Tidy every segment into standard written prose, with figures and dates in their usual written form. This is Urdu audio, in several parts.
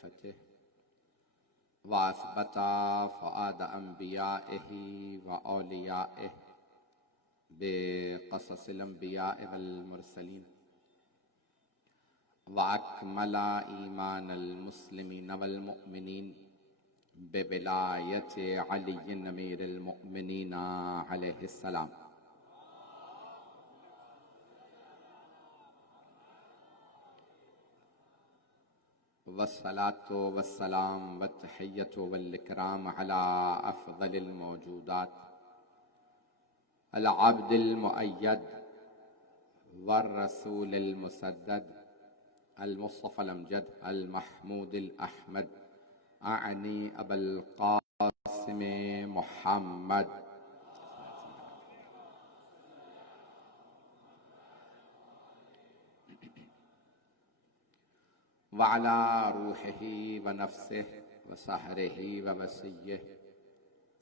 معرفته وأثبت فؤاد أنبيائه وأوليائه بقصص الأنبياء والمرسلين وأكمل إيمان المسلمين والمؤمنين بولاية علي أمير المؤمنين عليه السلام. والصلاة والسلام والتحية والإكرام على أفضل الموجودات العبد المؤيد والرسول المسدد المصطفى الأمجد المحمود الأحمد أعني أبا القاسم محمد وعلى روحه ونفسه وسحره ووسيه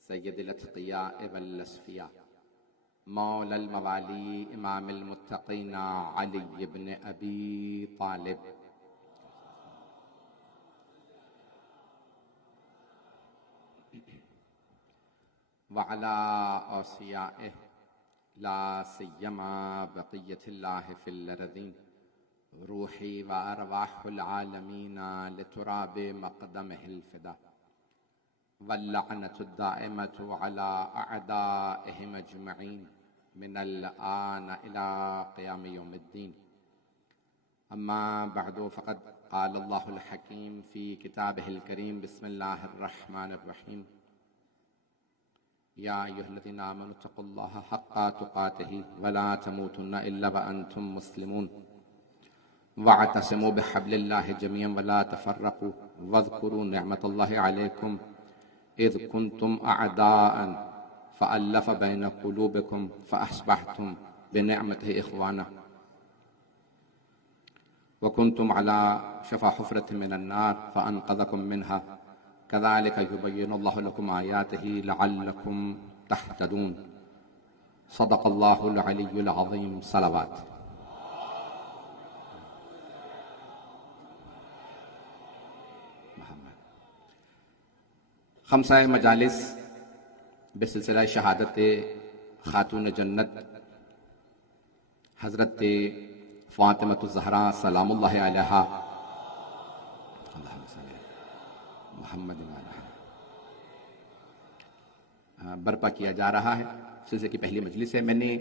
سيد الأتقياء والأصفياء مولى الموالي إمام المتقين علي بن أبي طالب وعلى أوصيائه لا سيما بقية الله في الأرضين روحي وأرواح العالمين لتراب مقدمه الفدا واللعنة الدائمة على أعدائهم أجمعين من الآن إلى قيام يوم الدين. أما بعد فقد قال الله الحكيم في كتابه الكريم بسم الله الرحمن الرحيم يا أيها الذين آمنوا اتقوا الله حق تقاته ولا تموتن إلا وأنتم مسلمون واعتصموا بحبل الله جميعا ولا تفرقوا واذكروا نعمة الله عليكم إذ كنتم أعداء فألف بين قلوبكم فأصبحتم بنعمته إخوانا وكنتم على شفا حفرة من النار فأنقذكم منها كذلك يبين الله لكم آياته لعلكم تهتدون. صدق الله العلي العظيم. صلوات. خمسہ مجالس بسلسلہ شہادت خاتون جنت حضرت فاطمۃ الزہرا سلام اللہ علیہا محمد برپا کیا جا رہا ہے. سلسلے کی پہلی مجلس ہے. میں نے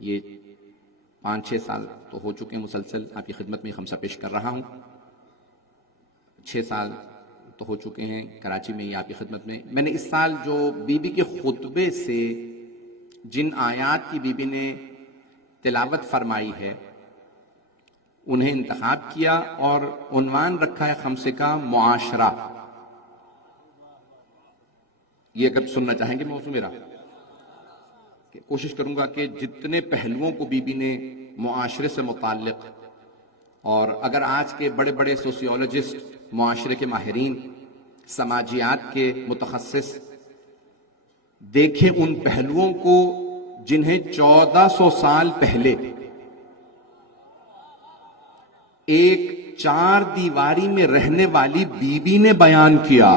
یہ 5-6 سال تو ہو چکے مسلسل آپ کی خدمت میں خمسہ پیش کر رہا ہوں. 6 سال تو ہو چکے ہیں کراچی میں یہ آپ کی خدمت میں. میں نے اس سال جو بی بی کے خطبے سے جن آیات کی بی بی نے تلاوت فرمائی ہے انہیں انتخاب کیا اور عنوان رکھا ہے خمسے کا معاشرہ. یہ اگر سننا چاہیں گے موضوع میرا کوشش کروں گا کہ جتنے پہلوؤں کو بی بی نے معاشرے سے متعلق اور اگر آج کے بڑے بڑے سوسیولوجسٹ معاشرے کے ماہرین سماجیات کے متخصص دیکھیں ان پہلوؤں کو جنہیں 1400 سال پہلے ایک 4 دیواری میں رہنے والی بی بی نے بیان کیا.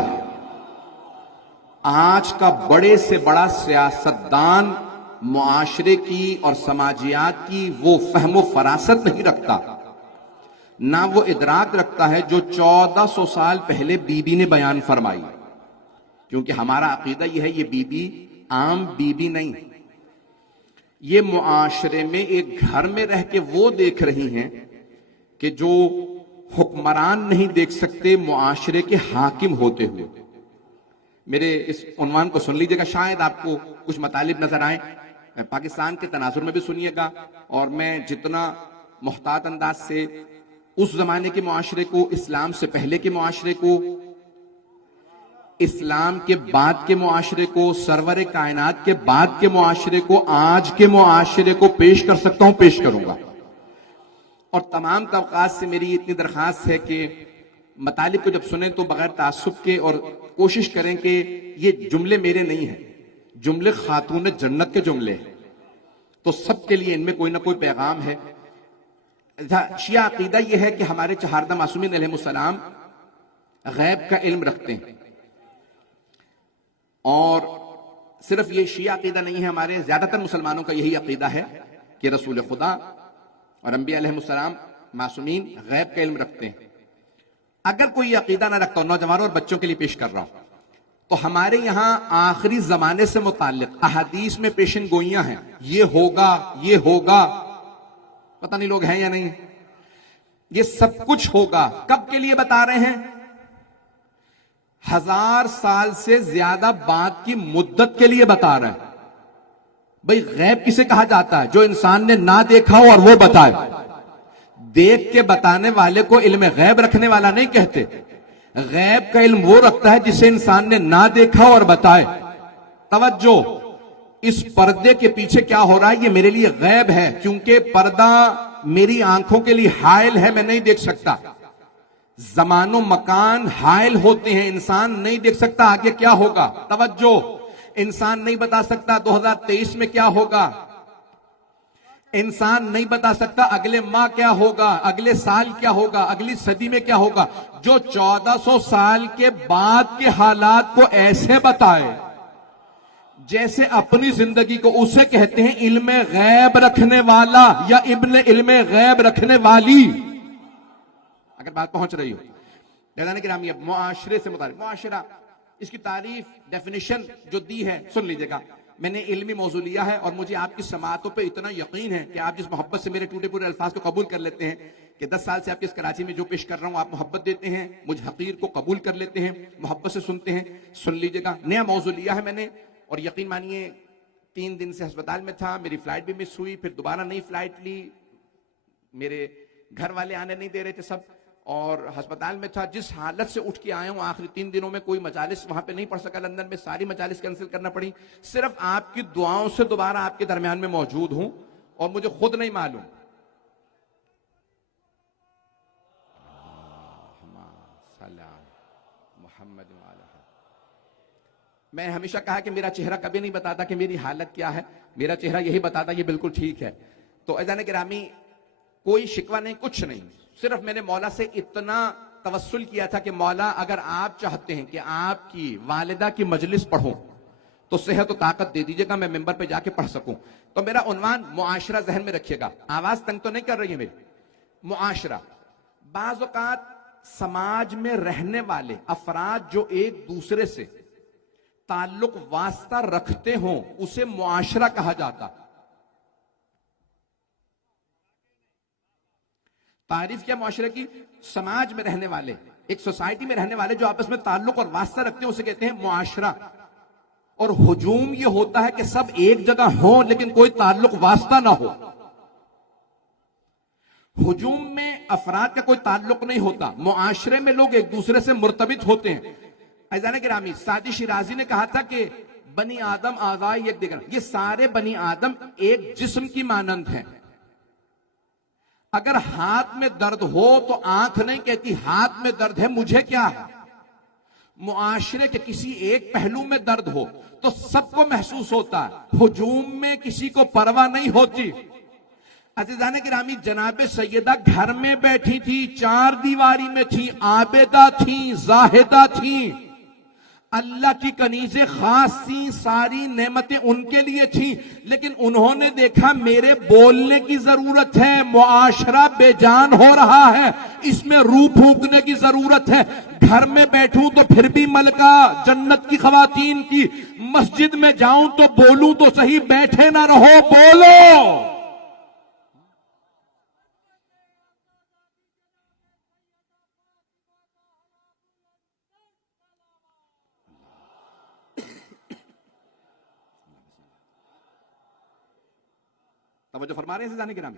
آج کا بڑے سے بڑا سیاستدان معاشرے کی اور سماجیات کی وہ فہم و فراست نہیں رکھتا نہ وہ ادراک رکھتا ہے جو 1400 سال پہلے بی بی نے بیان فرمائی. کیونکہ ہمارا عقیدہ یہ ہے یہ بی بی عام بی بی نہیں, یہ معاشرے میں ایک گھر میں رہ کے وہ دیکھ رہی ہیں کہ جو حکمران نہیں دیکھ سکتے معاشرے کے حاکم ہوتے ہوئے. میرے اس عنوان کو سن لیجئے گا, شاید آپ کو کچھ مطالب نظر آئیں, پاکستان کے تناظر میں بھی سنیے گا, اور میں جتنا محتاط انداز سے اس زمانے کے معاشرے کو, اسلام سے پہلے کے معاشرے کو, اسلام کے بعد کے معاشرے کو, سرور کائنات کے بعد کے معاشرے کو, آج کے معاشرے کو پیش کر سکتا ہوں, پیش کروں گا. اور تمام طبقات سے میری اتنی درخواست ہے کہ مطالب کو جب سنیں تو بغیر تعصب کے اور کوشش کریں کہ یہ جملے میرے نہیں ہیں, جملے خاتون جنت کے جملے ہیں, تو سب کے لیے ان میں کوئی نہ کوئی پیغام ہے. شیعہ عقیدہ یہ ہے کہ ہمارے چہاردہ معصومین علیہ السلام غیب کا علم رکھتے ہیں. اور صرف یہ شیعہ عقیدہ نہیں ہے، ہمارے زیادہ تر مسلمانوں کا یہی عقیدہ ہے کہ رسول خدا اور انبیاء علیہ السلام معصومین غیب کا علم رکھتے ہیں. اگر کوئی عقیدہ نہ رکھتا ہو، نوجوانوں اور بچوں کے لیے پیش کر رہا ہوں، تو ہمارے یہاں آخری زمانے سے متعلق احادیث میں پیشن گوئیاں ہیں. یہ ہوگا، یہ ہوگا، پتہ نہیں لوگ ہیں یا نہیں. یہ سب کچھ ہوگا. کب کے لیے بتا رہے ہیں؟ 1000 سال سے زیادہ بعد کی مدت کے لیے بتا رہے ہیں. بھئی غیب کسے کہا جاتا ہے؟ جو انسان نے نہ دیکھا ہو اور وہ بتائے. دیکھ کے بتانے والے کو علم غیب رکھنے والا نہیں کہتے. غیب کا علم وہ رکھتا ہے جسے انسان نے نہ دیکھا اور بتائے. توجہ، اس پردے کے پیچھے کیا ہو رہا ہے یہ میرے لیے غیب ہے، کیونکہ پردہ میری آنکھوں کے لیے حائل ہے، میں نہیں دیکھ سکتا. زمان و مکان حائل ہوتے ہیں، انسان نہیں دیکھ سکتا آگے کیا ہوگا. توجہ، انسان نہیں بتا سکتا 2023 میں کیا ہوگا. انسان نہیں بتا سکتا اگلے ماہ کیا ہوگا، اگلے سال کیا ہوگا، اگلی صدی میں کیا ہوگا. جو 1400 سال کے بعد کے حالات کو ایسے بتائے جیسے اپنی زندگی کو، اسے کہتے ہیں علم غیب رکھنے والا یا ابن علم غیب رکھنے والی. اگر بات پہنچ رہی ہو. جناب گرامی، اب معاشرے سے متعلق، معاشرہ، اس کی تعریف، ڈیفینیشن جو دی ہے سن لیجئے گا. میں نے علمی موضوع لیا ہے اور مجھے آپ کی سماعتوں پہ اتنا یقین ہے کہ آپ جس محبت سے میرے ٹوٹے پورے الفاظ کو قبول کر لیتے ہیں کہ 10 سال سے آپ کے اس کراچی میں جو پیش کر رہا ہوں آپ محبت دیتے ہیں، مجھ حقیر کو قبول کر لیتے ہیں، محبت سے سنتے ہیں. سن لیجئے گا. نیا موضوع لیا ہے میں نے، اور یقین مانیے 3 دن سے ہسپتال میں تھا، میری فلائٹ بھی مس ہوئی، پھر دوبارہ نئی فلائٹ لی، میرے گھر والے آنے نہیں دے رہے تھے سب، اور ہسپتال میں تھا. جس حالت سے اٹھ کے آیا ہوں آخری 3 دنوں میں کوئی مجالس وہاں پہ نہیں پڑھ سکا لندن میں، ساری مجالس کینسل کرنا پڑی. صرف آپ کی دعاؤں سے دوبارہ آپ کے درمیان میں موجود ہوں اور مجھے خود نہیں معلوم. محمد، میں نے ہمیشہ کہا کہ میرا چہرہ کبھی نہیں بتاتا کہ میری حالت کیا ہے، میرا چہرہ یہی بتاتا یہ بالکل ٹھیک ہے. تو عزیزان گرامی، کوئی شکوہ نہیں، کچھ نہیں. صرف میں نے مولا سے اتنا توسل کیا تھا کہ مولا اگر آپ چاہتے ہیں کہ آپ کی والدہ کی مجلس پڑھوں تو صحت و طاقت دے دیجئے گا، میں ممبر پہ جا کے پڑھ سکوں. تو میرا عنوان معاشرہ ذہن میں رکھیے گا. آواز تنگ تو نہیں کر رہی ہے میری؟ معاشرہ. بعض اوقات سماج میں رہنے والے افراد جو ایک دوسرے سے تعلق واسطہ رکھتے ہوں اسے معاشرہ کہا جاتا. تعریف کیا معاشرے کی؟ سماج میں رہنے والے، ایک سوسائٹی میں رہنے والے جو آپس میں تعلق اور واسطہ رکھتے ہیں اسے کہتے ہیں معاشرہ. اور ہجوم یہ ہوتا ہے کہ سب ایک جگہ ہوں لیکن کوئی تعلق واسطہ نہ ہو. ہجوم میں افراد کا کوئی تعلق نہیں ہوتا، معاشرے میں لوگ ایک دوسرے سے مرتبط ہوتے ہیں. عزیزان گرامی، سعدی شیرازی نے کہا تھا کہ بنی آدم اعضاء یک دیگر، یہ سارے بنی آدم ایک جسم کی مانند ہیں. اگر ہاتھ میں درد ہو تو آنکھ نہیں کہتی ہاتھ میں درد ہے مجھے کیا ہے. معاشرے کے کسی ایک پہلو میں درد ہو تو سب کو محسوس ہوتا ہے. ہجوم میں کسی کو پرواہ نہیں ہوتی. عزیزان گرامی، جناب سیدہ گھر میں بیٹھی تھی، 4 دیواری میں تھی، عابدہ تھی، زاہدہ تھی، اللہ کی کنیزیں خاص تھیں، ساری نعمتیں ان کے لیے تھیں، لیکن انہوں نے دیکھا میرے بولنے کی ضرورت ہے، معاشرہ بے جان ہو رہا ہے، اس میں روح پھونکنے کی ضرورت ہے. گھر میں بیٹھوں تو پھر بھی ملکہ جنت کی خواتین کی، مسجد میں جاؤں تو بولوں تو صحیح، بیٹھے نہ رہو، بولو. توجہ فرما رہے ہیں عزیزان گرامی.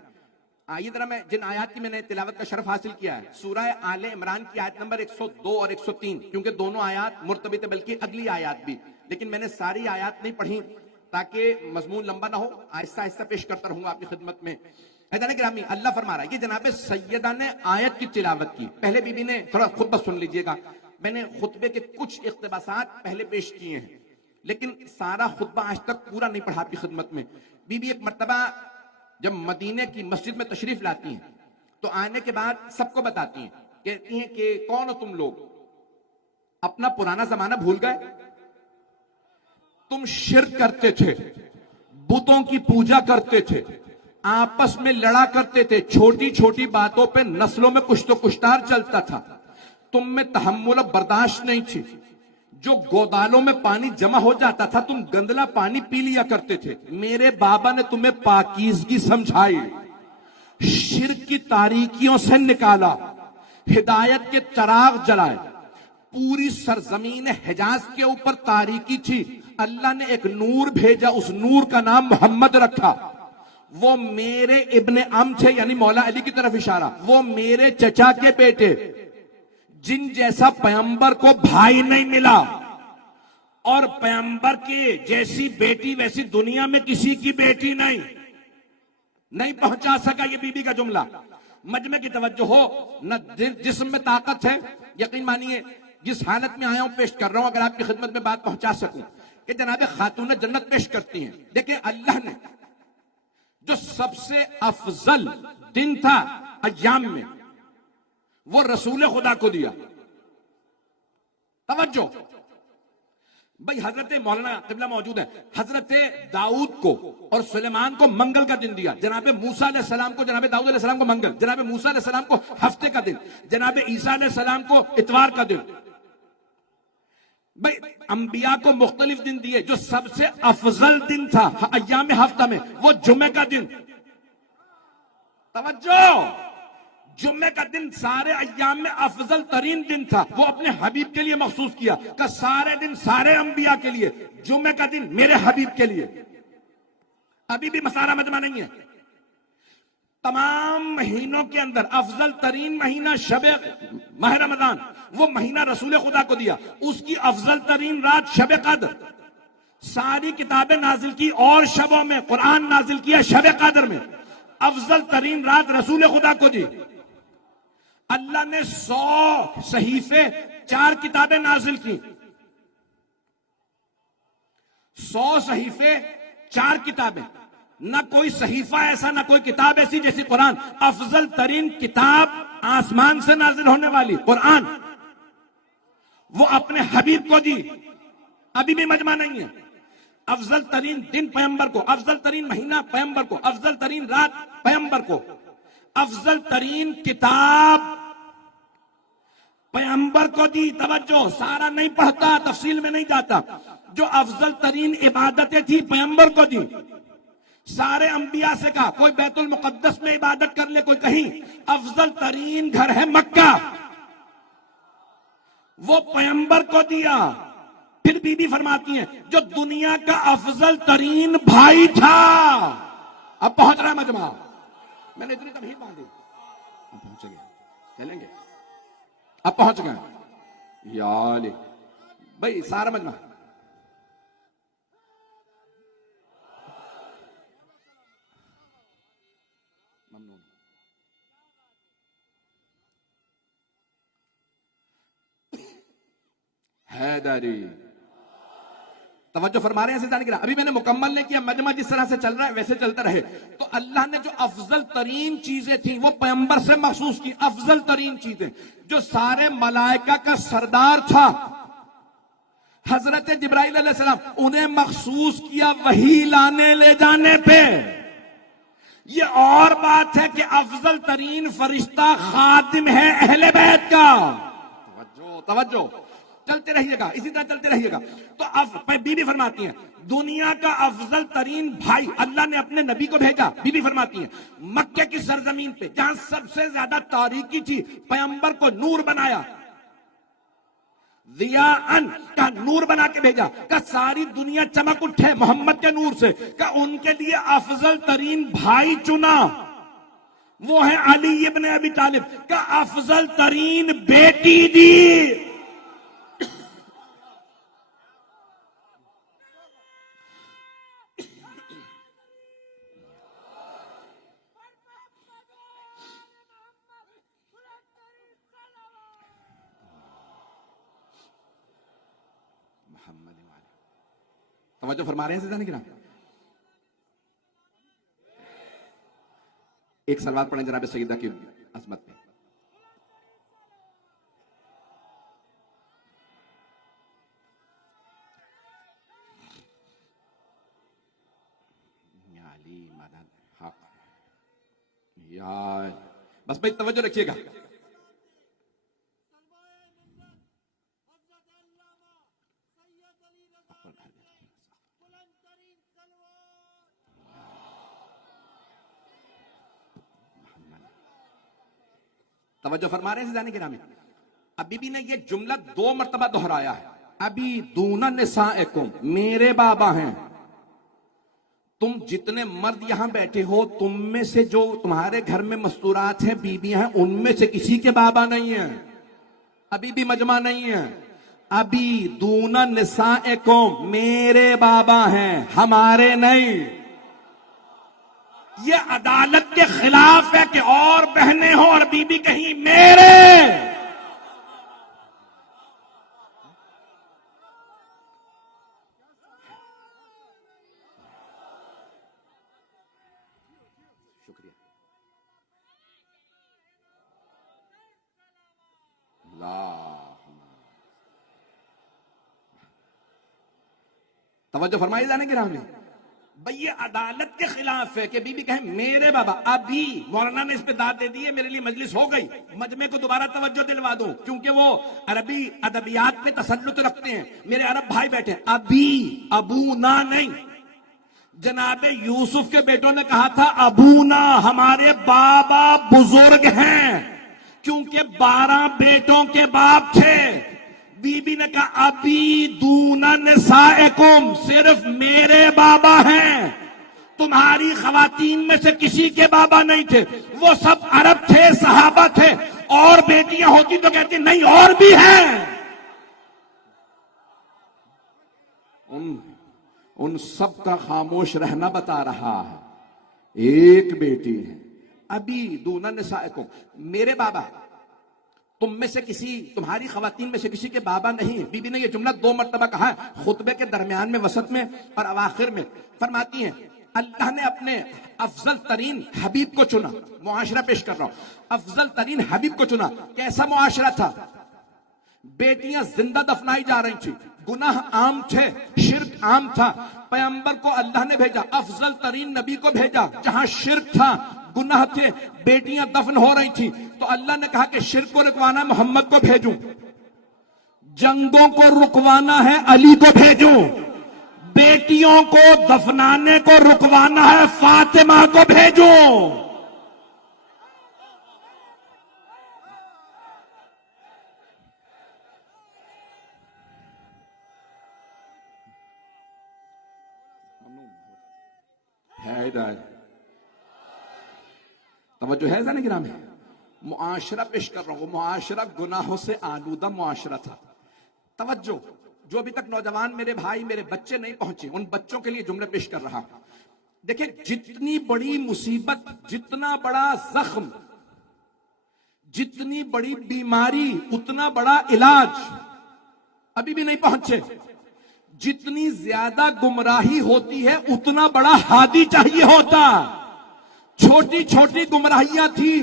آئیے ذرا میں جن آیات کی میں نے تلاوت کا شرف حاصل کیا ہے، سورہ آل عمران کی آیت نمبر 102 اور 103، کیونکہ دونوں آیات مرتبط ہے بلکہ اگلی آیات بھی، لیکن میں نے ساری آیات نہیں پڑھی تاکہ مضمون لمبا نہ ہو، آہستہ آہستہ پیش کرتا رہوں گا آپ کی خدمت میں. عزیزان گرامی، اللہ فرما رہا ہے، یہ جناب سیدہ نے آیت کی تلاوت کی. پہلے بی بی نے تھوڑا خطبہ سن لیجئے گا. میں نے خطبے کے کچھ اقتباسات پہلے پیش کیے ہیں لیکن سارا خطبہ آج تک پورا نہیں پڑھا آپ کی خدمت میں. بی بی ایک مرتبہ جب مدینے کی مسجد میں تشریف لاتی ہیں تو آنے کے بعد سب کو بتاتی ہیں، کہتی ہیں کہ کون ہو تم لوگ؟ اپنا پرانا زمانہ بھول گئے؟ تم شرک کرتے تھے، بتوں کی پوجا کرتے تھے، آپس میں لڑا کرتے تھے، چھوٹی چھوٹی باتوں پہ نسلوں میں کچھ تو کشتار چلتا تھا، تم میں تحمل و برداشت نہیں تھی، جو گودالوں میں پانی جمع ہو جاتا تھا تم گندلا پانی پی لیا کرتے تھے۔ میرے بابا نے تمہیں پاکیزگی سمجھائی، شرک کی تاریکیوں سے نکالا، ہدایت کے چراغ جلائے۔ پوری سرزمین حجاز کے اوپر تاریکی تھی، اللہ نے ایک نور بھیجا، اس نور کا نام محمد رکھا۔ وہ میرے ابن ام تھے، یعنی مولا علی کی طرف اشارہ، وہ میرے چچا کے بیٹے، جن جیسا پیغمبر کو بھائی نہیں ملا اور پیغمبر کی جیسی بیٹی ویسی دنیا میں کسی کی بیٹی نہیں پہنچا سکا یہ بی بی کا جملہ۔ مجمع کی توجہ ہو، نہ جسم میں طاقت ہے، یقین مانیے جس حالت میں آیا ہوں پیش کر رہا ہوں، اگر آپ کی خدمت میں بات پہنچا سکوں کہ جناب خاتون جنت پیش کرتی ہیں۔ دیکھیں اللہ نے جو سب سے افضل دن تھا ایام میں، وہ رسول خدا کو دیا۔ توجہ بھئی، حضرت مولانا قبلہ موجود ہے، حضرت داؤد کو اور سلیمان کو منگل کا دن دیا، جناب موسیٰ علیہ السلام کو، جناب داؤد علیہ السلام کو منگل، جناب موسیٰ علیہ السلام کو ہفتے کا دن، جناب عیسیٰ علیہ السلام کو اتوار کا دن۔ بھئی انبیاء کو مختلف دن دیے، جو سب سے افضل دن تھا ایام ہفتہ میں وہ جمعہ کا دن۔ توجہ، جمعہ کا دن سارے ایام میں افضل ترین دن تھا، وہ اپنے حبیب کے لیے مخصوص کیا کہ سارے دن سارے انبیاء کے لیے، جمعہ کا دن میرے حبیب کے لیے۔ ابھی بھی مسارہ مجمع نہیں ہے۔ تمام مہینوں کے اندر افضل ترین مہینہ شب ماہ رمضان، وہ مہینہ رسول خدا کو دیا، اس کی افضل ترین رات شب قدر۔ ساری کتابیں نازل کی اور شبوں میں، قرآن نازل کیا شب قدر میں، افضل ترین رات رسول خدا کو دی۔ اللہ نے 100 صحیفے 4 کتابیں نازل کی، 100 صحیفے 4 کتابیں، نہ کوئی صحیفہ ایسا، نہ کوئی کتاب ایسی جیسی قرآن۔ افضل ترین کتاب آسمان سے نازل ہونے والی قرآن، وہ اپنے حبیب کو دی۔ ابھی بھی مجمع نہیں ہے۔ افضل ترین دن پیغمبر کو، افضل ترین مہینہ پیغمبر کو، افضل ترین رات پیغمبر کو، افضل ترین کتاب پیغمبر کو دی۔ توجہ، سارا نہیں پڑھتا، تفصیل میں نہیں جاتا۔ جو افضل ترین عبادتیں تھی پیغمبر کو دی۔ سارے انبیاء سے کہا کوئی بیت المقدس میں عبادت کر لے، کوئی کہیں، افضل ترین گھر ہے مکہ، وہ پیغمبر کو دیا۔ پھر بی بی فرماتی ہیں جو دنیا کا افضل ترین بھائی تھا، اب پہنچ رہا ہے مجمع، میں نے اتنی تمہید باندھی، اب پہنچ گئے، چلیں گے، اب پہنچ گئے یا علی بھائی، سارا مجمع۔ ممنون۔ حیدری، توجہ فرما رہے ہیں سیدھا نکلا، ابھی میں نے مکمل نہیں کیا، مجمع جس طرح سے چل رہا ہے ویسے چلتا رہے۔ تو اللہ نے جو افضل ترین چیزیں تھیں وہ پیغمبر سے مخصوص کی، افضل ترین چیزیں، جو سارے ملائکہ کا سردار تھا حضرت جبرائیل علیہ السلام، انہیں مخصوص کیا وحی لانے لے جانے پہ۔ یہ اور بات ہے کہ افضل ترین فرشتہ خادم ہے اہل بیت کا۔ توجہ، چلتے رہیے گا، اسی طرح چلتے رہیے گا۔ تو بی بی فرماتی ہیں دنیا کا افضل ترین بھائی اللہ نے اپنے نبی کو بھیجا۔ بی بی فرماتی ہیں مکہ کی سرزمین پہ جہاں سب سے زیادہ تاریکی تھی، پیغمبر کو نور بنایا، ضیاءً کا نور بنا کے بھیجا، کہ ساری دنیا چمک اٹھے محمد کے نور سے، کہ ان کے لیے افضل ترین بھائی چنا، وہ ہے علی ابن ابی طالب، کہ افضل ترین بیٹی دی۔ توجہ فرما رہے ہیں سیدھا نکلا۔ ایک سلوات پڑھیں جناب سیدہ کی عظمت پہ۔ بس بھائی توجہ رکھیے گا. توجہ فرما رہے ہیں سیدھانے گرامی. ابھی بھی نے یہ جملہ 2 مرتبہ دہرایا ہے. ابھی دون نسائکم، میرے بابا ہیں. تم جتنے مرد یہاں بیٹھے ہو، تم میں سے جو تمہارے گھر میں مستورات ہیں، بیویاں ہیں، ان میں سے کسی کے بابا نہیں ہیں. ابھی بھی مجمع نہیں ہے. ابھی دون نسائکم، میرے بابا ہیں، ہمارے نہیں. یہ عدالت کے خلاف ہے کہ اور بہنیں ہوں اور بیوی کہیں میرے. شکریہ. توجہ فرمائی جانے کے رام نے. بھئی یہ عدالت کے خلاف ہے کہ بی بی کہیں میرے بابا. ابھی مولانا نے اس پہ داد دے دی ہے، میرے لیے مجلس ہو گئی. مجمع کو دوبارہ توجہ دلوا دوں کیونکہ وہ عربی ادبیات میں تسلط رکھتے ہیں. میرے عرب بھائی بیٹھے. ابھی، ابونا نہیں. جناب یوسف کے بیٹوں نے کہا تھا ابونا، ہمارے بابا بزرگ ہیں، کیونکہ 12 بیٹوں کے باپ تھے. بی بی نے کہا ابھی دون نسائکم، صرف میرے بابا ہیں، تمہاری خواتین میں سے کسی کے بابا نہیں تھے. وہ سب عرب تھے، صحابہ تھے. اور بیٹیاں ہوتی تو کہتی نہیں اور بھی ہیں. ان سب کا خاموش رہنا بتا رہا ہے. ایک بیٹی ہے. ابھی دون نسائکم، میرے بابا، تم میں سے کسی، تمہاری خواتین میں سے کسی کے بابا نہیں. بی بی نے یہ جملہ 2 مرتبہ کہا ہے، خطبے کے درمیان میں، وسط میں اور اواخر میں. فرماتی ہیں اللہ نے اپنے افضل ترین حبیب کو چنا. معاشرہ پیش کر رہا ہوں. افضل ترین حبیب کو چنا. کیسا معاشرہ تھا؟ بیٹیاں زندہ دفنائی جا رہی تھی، گناہ عام تھے، شرک عام تھا. پیغمبر کو اللہ نے بھیجا، افضل ترین نبی کو بھیجا. جہاں شرک تھا، گناہ تھے، بیٹیاں دفن ہو رہی تھی، تو اللہ نے کہا کہ شرک کو رکوانا محمد کو بھیجوں، جنگوں کو رکوانا ہے علی کو بھیجوں، بیٹیوں کو دفنانے کو رکوانا ہے فاطمہ کو بھیجوں. توجہ ہے ذہن گرامی. معاشرہ پیش کر رہا ہوں. معاشرہ گناہوں سے آلودہ معاشرہ تھا. توجہ، جو ابھی تک نوجوان میرے بھائی، میرے بچے نہیں پہنچے، ان بچوں کے لیے جملے پیش کر رہا ہوں. دیکھیں، جتنی بڑی مصیبت، جتنا بڑا زخم، جتنی بڑی بیماری، اتنا بڑا علاج. ابھی بھی نہیں پہنچے. جتنی زیادہ گمراہی ہوتی ہے اتنا بڑا ہادی چاہیے ہوتا. چھوٹی چھوٹی گمراہیاں تھی،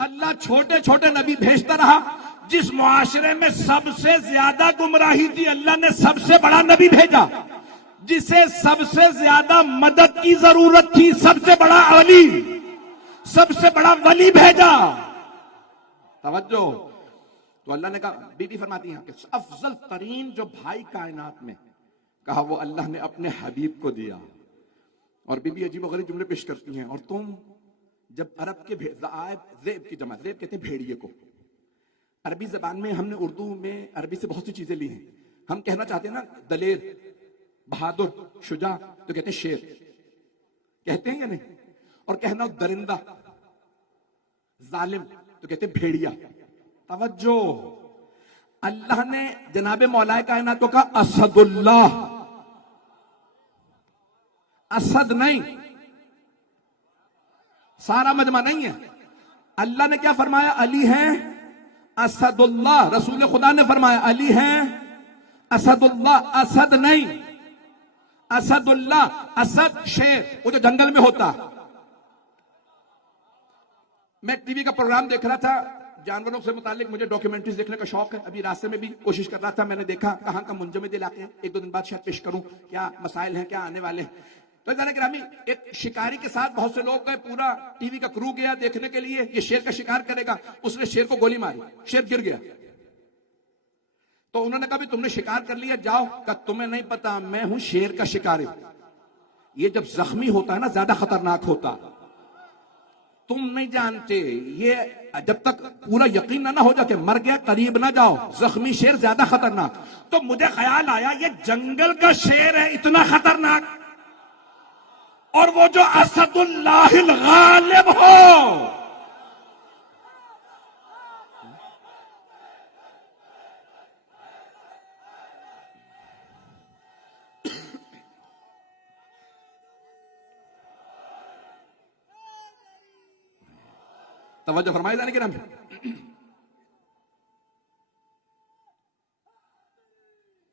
اللہ چھوٹے چھوٹے نبی بھیجتا رہا. جس معاشرے میں سب سے زیادہ گمراہی تھی، اللہ نے سب سے بڑا نبی بھیجا. جسے سب سے زیادہ مدد کی ضرورت تھی، سب سے بڑا ولی، سب سے بڑا ولی بھیجا. توجہ. تو اللہ نے کہا، بی بی فرماتی ہیں کہ افضل ترین جو بھائی کائنات میں، کہا وہ اللہ نے اپنے حبیب کو دیا. اور بی بی عجیب و غریب جملے پیش کرتی ہیں. اور تم جب عرب کے ذئب کی جمع، ذئب کہتے ہیں بھیڑیے کو. عربی زبان میں، ہم نے اردو میں عربی سے بہت سی چیزیں لی ہیں. ہم کہنا چاہتے ہیں نا دلیر، بہادر، شجاع، تو کہتے ہیں شیر. کہتے ہیں یا نہیں؟ اور کہنا درندہ، ظالم، تو کہتے ہیں بھیڑیا. توجہ، اللہ نے جناب مولا کائنات کو کہا اسد اللہ. اسد نہیں، سارا مجمع نہیں ہے. اللہ نے کیا فرمایا؟ علی ہیں اسد اللہ. رسول خدا نے فرمایا علی ہیں اسد اللہ. اسد نہیں، اسد اللہ. اسد شیر، وہ جو جنگل میں ہوتا. میں ٹی وی کا پروگرام دیکھ رہا تھا، جانوروں سے متعلق مجھے ڈاکیومنٹریز دیکھنے کا شوق ہے. ابھی راستے میں بھی کوشش کر رہا تھا، میں نے دیکھا کہاں کا منجمد علاقے ہیں. 1-2 دن بعد شاید پیش کروں کیا مسائل ہیں، کیا آنے والے ہیں. تو جانے گرامی ایک شکاری کے ساتھ بہت سے لوگ گئے, پورا ٹی وی کا کرو گیا دیکھنے کے لیے یہ شیر کا شکار کرے گا. اس نے شیر کو گولی ماری, شیر گر گیا. تو انہوں نے کہا بھی تم نے شکار کر لیا جاؤ. کہ تمہیں نہیں پتا میں ہوں شیر کا شکاری. یہ جب زخمی ہوتا ہے نا زیادہ خطرناک ہوتا, تم نہیں جانتے. یہ جب تک پورا یقین نہ ہو جائے کہ مر گیا قریب نہ جاؤ, زخمی شیر زیادہ خطرناک. تو مجھے خیال آیا یہ جنگل کا شیر ہے اتنا خطرناک, اور وہ جو اسد اللہ الغالب ہو. توجہ فرمائے جانے کے نام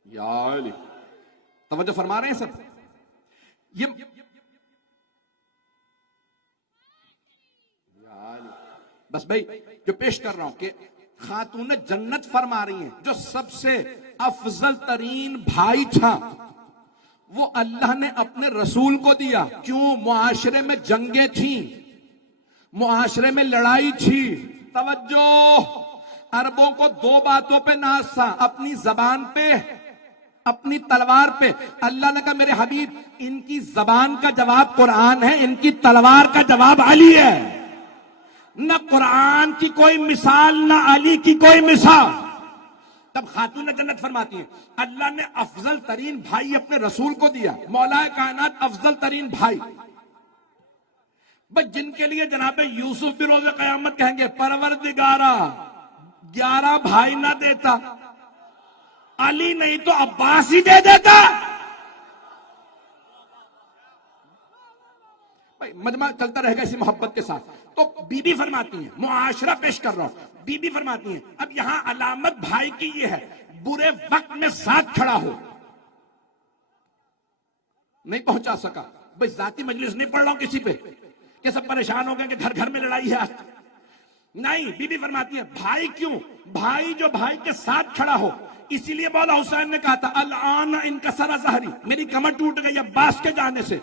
یا علی, توجہ فرما رہے ہیں سب. یہ بس بھائی جو پیش کر رہا ہوں کہ خاتون جنت فرما رہی ہیں جو سب سے افضل ترین بھائی تھا وہ اللہ نے اپنے رسول کو دیا. کیوں؟ معاشرے میں جنگیں تھیں, معاشرے میں لڑائی تھی. توجہ, عربوں کو دو باتوں پہ ناز تھا, اپنی زبان پہ, اپنی تلوار پہ. اللہ نے کہا میرے حبیب ان کی زبان کا جواب قرآن ہے, ان کی تلوار کا جواب علی ہے. نہ قرآن کی کوئی مثال نہ علی کی کوئی مثال. تب خاتون جنت فرماتی ہیں اللہ نے افضل ترین بھائی اپنے رسول کو دیا. مولا کائنات افضل ترین بھائی, بس جن کے لیے جناب یوسف بھی روز قیامت کہیں گے پروردگارا 11 بھائی نہ دیتا, علی نہیں تو عباس ہی دے دیتا. مجمع چلتا رہے گا اسی محبت کے ساتھ. تو بی بی فرماتی ہیں, معاشرہ پیش کر رہا ہوں, بی بی فرماتی ہیں اب یہاں علامت بھائی کی یہ ہے برے وقت میں ساتھ کھڑا ہو. نہیں پہنچا سکا, بھائی ذاتی مجلس نہیں پڑھ رہا ہوں کسی پہ کہ سب پریشان ہو گئے کہ گھر گھر میں لڑائی ہے. نہیں, بی بی فرماتی ہے بھائی کیوں, بھائی جو بھائی کے ساتھ کھڑا ہو. اسی لیے مولا حسین نے کہا تھا الآن انکسر ظہری, میری کمر ٹوٹ گئی عباس کے جانے سے.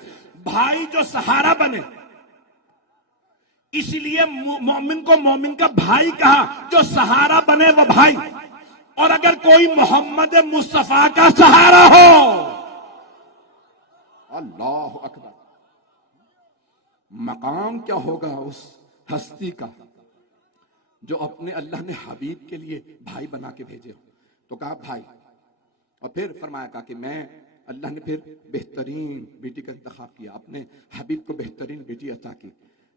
بھائی جو سہارا بنے, اسی لیے مومن کو مومن کا بھائی کہا, جو سہارا بنے وہ بھائی. اور اگر کوئی محمد مصطفیٰ کا سہارا ہو, اللہ اکبر, مقام کیا ہوگا اس ہستی کا جو اپنے اللہ نے حبیب کے لیے بھائی بنا کے بھیجے ہو. تو کہا بھائی, اور پھر فرمایا کہا کہ میں اللہ نے پھر بہترین بیٹی کا انتخاب کیا, اپنے حبیب کو بہترین بیٹی عطا کی.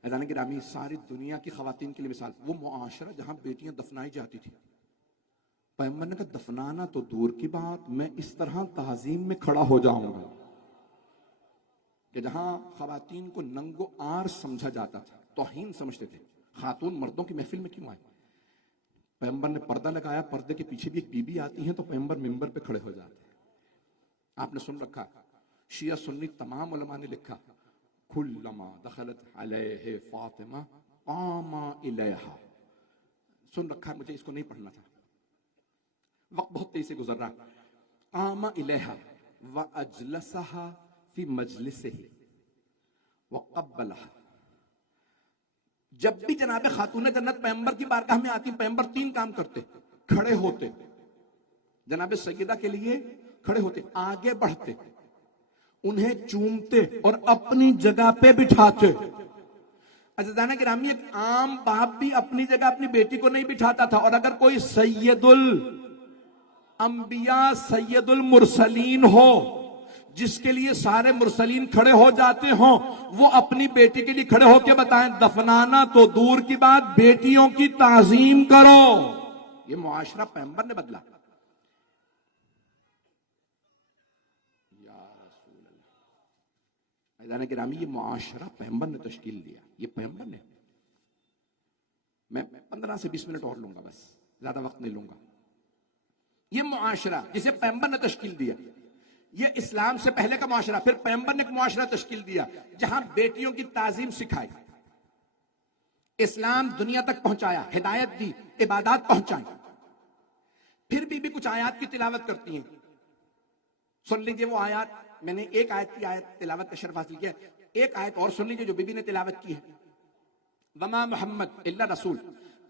حضران گرامی ساری دنیا کی خواتین کے لیے مثال, وہ معاشرہ جہاں بیٹیاں دفنائی جاتی تھی, پیغمبر نے کہا دفنانا تو دور کی بات, میں اس طرح تعظیم میں کھڑا ہو جاؤں گا کہ جہاں خواتین کو ننگو آر سمجھا جاتا تھا, توہین سمجھتے تھے. خاتون مردوں کی محفل میں کیوں آئی؟ پیغمبر نے پردہ لگایا, پردے کے پیچھے بھی ایک بی بی آتی ہیں تو پیغمبر منبر پہ کھڑے ہو جاتے ہیں. آپ نے سن رکھا, شیعہ سنی تمام علماء نے لکھا کلما دخلت علیہ فاطمہ قام الیہا. سن رکھا, مجھے اس کو نہیں پڑھنا تھا, وقت بہت تیزی سے گزر رہا. قام الیہا واجلسہا فی مجلسہ وقبلہا. جب بھی جناب خاتون جنت پیغمبر کی بارگاہ میں آتی, پیغمبر 3 کام کرتے, کھڑے ہوتے, جناب سیدہ کے لیے کھڑے ہوتے, آگے بڑھتے, انہیں چومتے اور اپنی جگہ پہ بٹھاتے. عزیزانہ گرامی, ایک عام باپ بھی اپنی جگہ اپنی بیٹی کو نہیں بٹھاتا تھا, اور اگر کوئی سید الانبیاء سید المرسلین ہو جس کے لیے سارے مرسلین کھڑے ہو جاتے ہوں, وہ اپنی بیٹی کے لیے کھڑے ہو کے بتائیں دفنانا تو دور کی بات, بیٹیوں کی تعظیم کرو. یہ معاشرہ پیغمبر نے بدلا. گرامی, یہ معاشرہ پیغمبر نے تشکیل دیا, یہ پیغمبر نے. میں 15 سے 20 منٹ اور لوں گا, بس زیادہ وقت نہیں لوں گا. یہ معاشرہ جسے پیغمبر نے تشکیل دیا, یہ اسلام سے پہلے کا معاشرہ. پھر پیغمبر نے ایک معاشرہ تشکیل دیا جہاں بیٹیوں کی تعظیم سکھائی, اسلام دنیا تک پہنچایا, ہدایت دی, عبادات پہنچائی. پھر بھی کچھ آیات کی تلاوت کرتی ہیں. سن لیجئے وہ آیات میں نے ایک آیت کی تلاوت کا شرف حاصل کیا، ایک آیت اور سن لیجیے جو بی بی نے تلاوت کی ہے. وما محمد الا رسول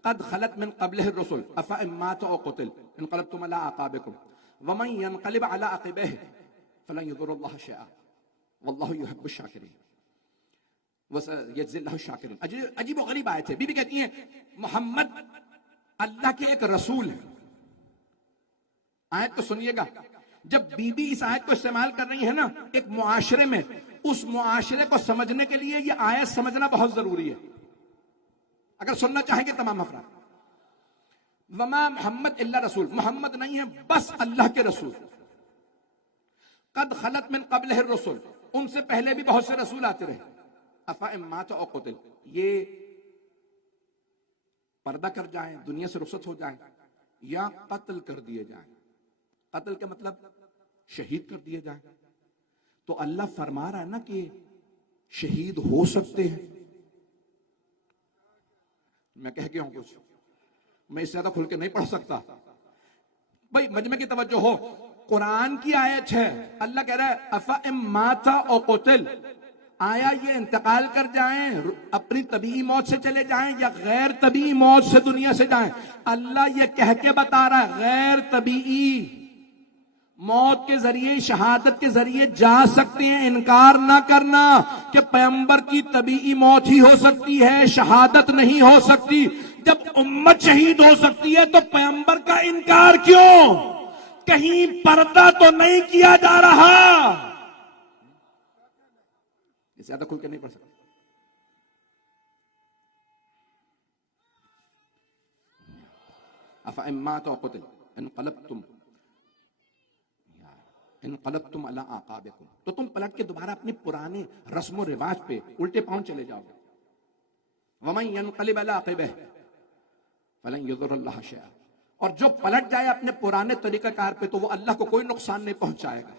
قد خلت من قبله الرسل افان مات او قتل انقلبتم على اعقابكم ومن ينقلب على عقبيه فلن يضر الله شيئا والله يحب الشاكرين وسيجزي الله الشاكرين. عجیب و غریب آیت ہے. بی بی کہتی ہیں محمد اللہ کے ایک رسول ہے. آیت تو سنیے گا. جب بی بی اس آیت کو استعمال کر رہی ہے نا ایک معاشرے میں، اس معاشرے کو سمجھنے کے لیے یہ آیت سمجھنا بہت ضروری ہے اگر سننا چاہیں گے تمام افراد. وما محمد الا رسول، محمد نہیں ہے بس اللہ کے رسول. قد خلت من قبلہ الرسل، ان سے پہلے بھی بہت سے رسول آتے رہے. افا مات او قتل، یہ پردہ کر جائیں، دنیا سے رخصت ہو جائیں یا قتل کر دیے جائیں. قتل کا مطلب شہید کر دیے جائیں. تو اللہ فرما رہا ہے نا کہ شہید ہو سکتے ہیں. میں کہہ گیا ہوں کچھ، میں اس سے زیادہ کھل کے نہیں پڑھ سکتا. بھائی مجمع کی توجہ ہو، قرآن کی آیت ہے. اللہ کہہ رہا ہے افَإِن مَاتَ أَوْ قُتِلَ، آیا یہ انتقال کر جائیں، اپنی طبیعی موت سے چلے جائیں یا غیر طبیعی موت سے دنیا سے جائیں. اللہ یہ کہہ کے بتا رہا ہے غیر طبیعی موت کے ذریعے، شہادت کے ذریعے جا سکتے ہیں. انکار نہ کرنا کہ پیغمبر کی طبیعی موت ہی ہو سکتی ہے، شہادت نہیں ہو سکتی. جب امت شہید ہو سکتی ہے تو پیغمبر کا انکار کیوں؟ کہیں پردہ تو نہیں کیا جا رہا. زیادہ کھل کے نہیں پڑھ سکتا. افَإِن مَاتَ أَوْ قُتِلَ انقلبتم علی اعقابکم، تو تم پلٹ کے دوبارہ اپنے پرانے رسم و رواج پہ الٹے پاؤں چلے جاؤ گے. وَمَن يَنْقَلِبْ عَلَىٰ عَقِبَيْهِ فَلَن يَضُرَّ اللَّهَ شَيْئًا، اور جو پلٹ جائے اپنے پرانے طریقہ کار پہ تو وہ اللہ کو کوئی نقصان نہیں پہنچائے گا.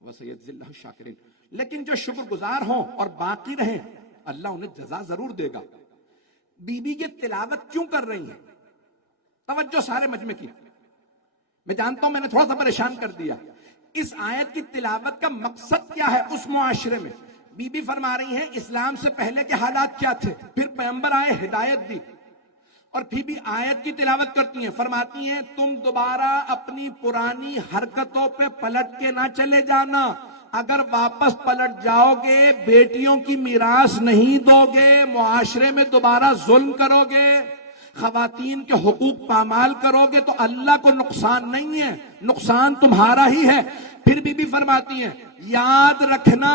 وَسَيَجْزِي اللَّهُ الشَّاكِرِينَ، لیکن جو شکر گزار ہوں اور باقی رہیں اللہ انہیں جزا ضرور دے گا. بی بی یہ تلاوت کیوں کر رہی ہیں؟ توجہ سارے مجمع کی. میں جانتا ہوں میں نے تھوڑا سا پریشان کر دیا. اس آیت کی تلاوت کا مقصد کیا ہے اس معاشرے میں؟ بی بی فرما رہی ہیں اسلام سے پہلے کے حالات کیا تھے، پھر پیغمبر آئے ہدایت دی، اور پھر بھی آیت کی تلاوت کرتی ہیں. فرماتی ہیں تم دوبارہ اپنی پرانی حرکتوں پہ پلٹ کے نہ چلے جانا. اگر واپس پلٹ جاؤ گے بیٹیوں کی میراث نہیں دو گے، معاشرے میں دوبارہ ظلم کرو گے، خواتین کے حقوق پامال کرو گے تو اللہ کو نقصان نہیں ہے، نقصان تمہارا ہی ہے. پھر بھی فرماتی ہیں یاد رکھنا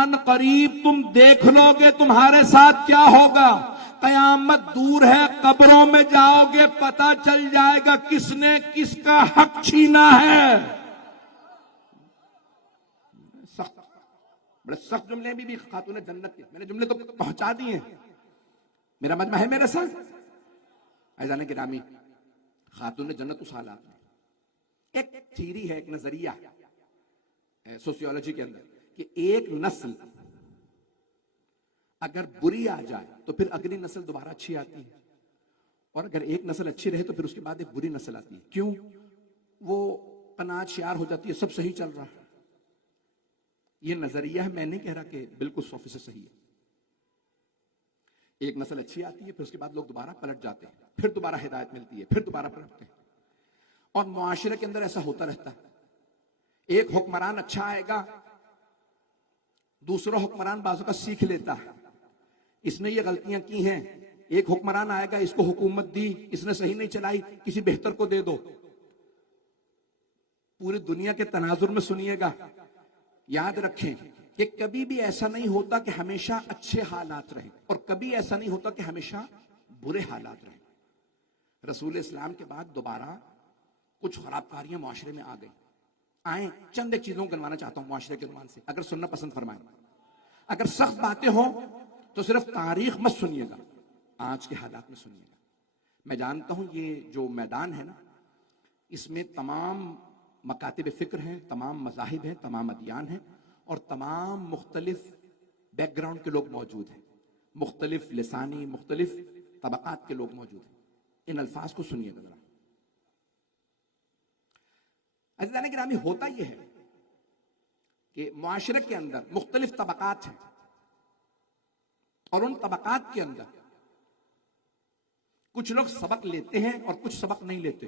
ان قریب تم دیکھ لو گے تمہارے ساتھ کیا ہوگا. قیامت دور ہے، قبروں میں جاؤ گے پتہ چل جائے گا کس نے کس کا حق چھینا ہے. سخت، بڑے سخت جملے بھی خاتون جنت کے. میں نے جملے تو پہنچا دیے ہیں. میرا مجمع ہے میرے ساتھ. عزیزان گرامی، خاتون جنت اس حالات میں ایک تھیری ہے، ایک نظریہ سوسیولوجی کے اندر کہ ایک نسل اگر بری آ جائے تو پھر اگلی نسل دوبارہ اچھی آتی ہے، اور اگر ایک نسل اچھی رہے تو پھر اس کے بعد ایک بری نسل آتی ہے. کیوں؟ وہ قناعت شعار ہو جاتی ہے سب صحیح چل رہا ہے. یہ نظریہ ہے، میں نہیں کہہ رہا کہ بالکل 100% صحیح ہے. ایک نسل اچھی آتی ہے پھر اس کے بعد لوگ دوبارہ پلٹ جاتے ہیں، پھر دوبارہ ہدایت ملتی ہے، پھر دوبارہ پلٹتے ہیں. اور معاشرے کے اندر ایسا ہوتا رہتا ہے. ایک حکمران اچھا آئے گا، دوسرا حکمران بازو کا سیکھ لیتا ہے، اس نے یہ غلطیاں کی ہیں. ایک حکمران آئے گا، اس کو حکومت دی، اس نے صحیح نہیں چلائی، کسی بہتر کو دے دو. پوری دنیا کے تناظر میں سنیے گا. یاد رکھیں کہ کبھی بھی ایسا نہیں ہوتا کہ ہمیشہ اچھے حالات رہیں، اور کبھی ایسا نہیں ہوتا کہ ہمیشہ برے حالات رہیں. رسول اسلام کے بعد دوبارہ کچھ خرابکاریاں معاشرے میں آ گئی. آئیں چند ایک چیزوں کو گنوانا چاہتا ہوں معاشرے کے عنوان سے، اگر سننا پسند فرمائیں. اگر سخت باتیں ہوں تو صرف تاریخ مت سنیے گا، آج کے حالات میں سنیے گا. میں جانتا ہوں یہ جو میدان ہے نا، اس میں تمام مکاتب فکر ہیں، تمام مذاہب ہیں، تمام ادیان ہیں، اور تمام مختلف بیک گراؤنڈ کے لوگ موجود ہیں، مختلف لسانی، مختلف طبقات کے لوگ موجود ہیں. ان الفاظ کو سنیے گا ذرا. عزیزان گرامی، ہوتا یہ ہے کہ معاشرے کے اندر مختلف طبقات ہیں اور ان طبقات کے اندر کچھ لوگ سبق لیتے ہیں اور کچھ سبق نہیں لیتے.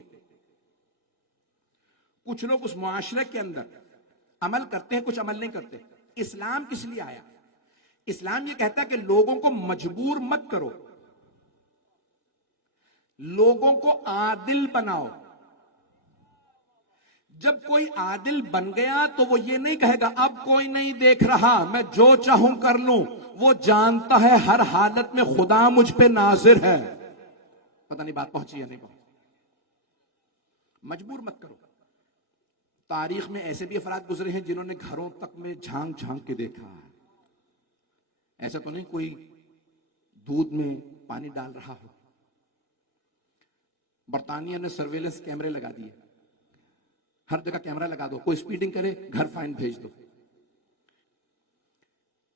کچھ لوگ اس معاشرے کے اندر عمل کرتے ہیں, کچھ عمل نہیں کرتے. اسلام کس لیے آیا؟ اسلام یہ کہتا ہے کہ لوگوں کو مجبور مت کرو, لوگوں کو عادل بناؤ. جب کوئی عادل بن گیا تو وہ یہ نہیں کہے گا اب کوئی نہیں دیکھ رہا, میں جو چاہوں کر لوں. وہ جانتا ہے ہر حالت میں خدا مجھ پہ ناظر ہے. پتہ نہیں بات پہنچی یا نہیں پہنچی. مجبور مت کرو. تاریخ میں ایسے بھی افراد گزرے ہیں جنہوں نے گھروں تک میں جھانک جھانک کے دیکھا ہے. ایسا تو نہیں کوئی دودھ میں پانی ڈال رہا ہو. برطانیہ نے سرویلنس کیمرے لگا دیے, ہر جگہ کیمرہ لگا دو, کوئی سپیڈنگ کرے گھر فائن بھیج دو.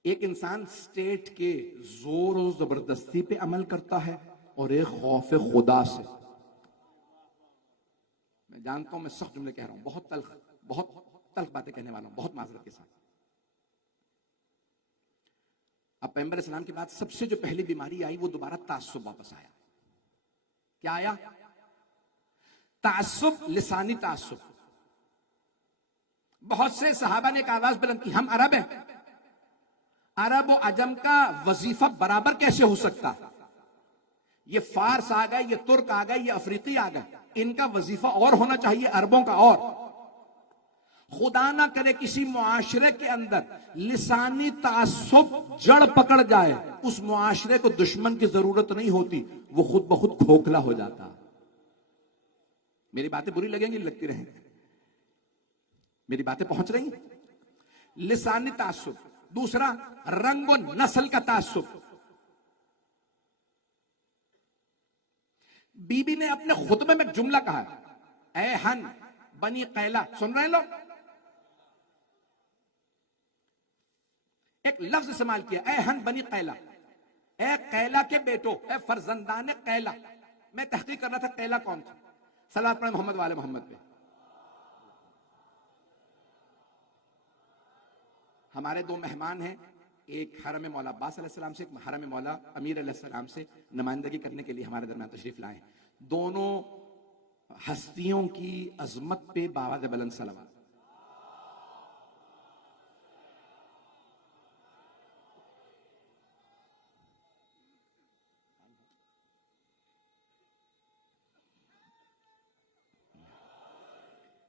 ایک انسان سٹیٹ کے زور و زبردستی پہ عمل کرتا ہے اور ایک خوف خدا سے. میں جانتا ہوں میں سخت جملے کہہ رہا ہوں, بہت تلخ باتیں کہنے والا ہوں, بہت معذرت کے ساتھ. اب پیغمبر اسلام کے بعد سب سے جو پہلی بیماری آئی وہ دوبارہ تعصب واپس آیا. کیا آیا؟ تعصب, لسانی تعصب. بہت سے صحابہ نے ایک آواز بلند کی, ہم عرب ہیں, عرب و عجم کا وظیفہ برابر کیسے ہو سکتا؟ یہ فارس آ گئے, یہ ترک آ گئے, یہ افریقی آ گئے, ان کا وظیفہ اور ہونا چاہیے, عربوں کا اور. خدا نہ کرے کسی معاشرے کے اندر لسانی تعصب جڑ پکڑ جائے, اس معاشرے کو دشمن کی ضرورت نہیں ہوتی, وہ خود بخود کھوکھلا ہو جاتا. میری باتیں بری لگیں گی, لگتی رہیں, میری باتیں پہنچ رہی ہیں. لسانی تعصب. دوسرا, رنگ و نسل کا تعصب. بی بی نے اپنے خطبے میں جملہ کہا, اے ہن بنی قیلا. سن رہے ہیں لوگ؟ ایک لفظ استعمال کیا, اے ہن بنی قیلا, اے قیلا کے بیٹو, اے فرزندان قیلا. میں تحقیق کر رہا تھا قیلا کون تھا. صلوات پڑھیں محمد والے محمد پہ. ہمارے دو مہمان ہیں, ایک حرم مولا عباس علیہ السلام سے, ایک حرم مولا امیر علیہ السلام سے نمائندگی کرنے کے لیے ہمارے درمیان تشریف لائے ہیں. دونوں ہستیوں کی عظمت پہ باواز بلند صلوات.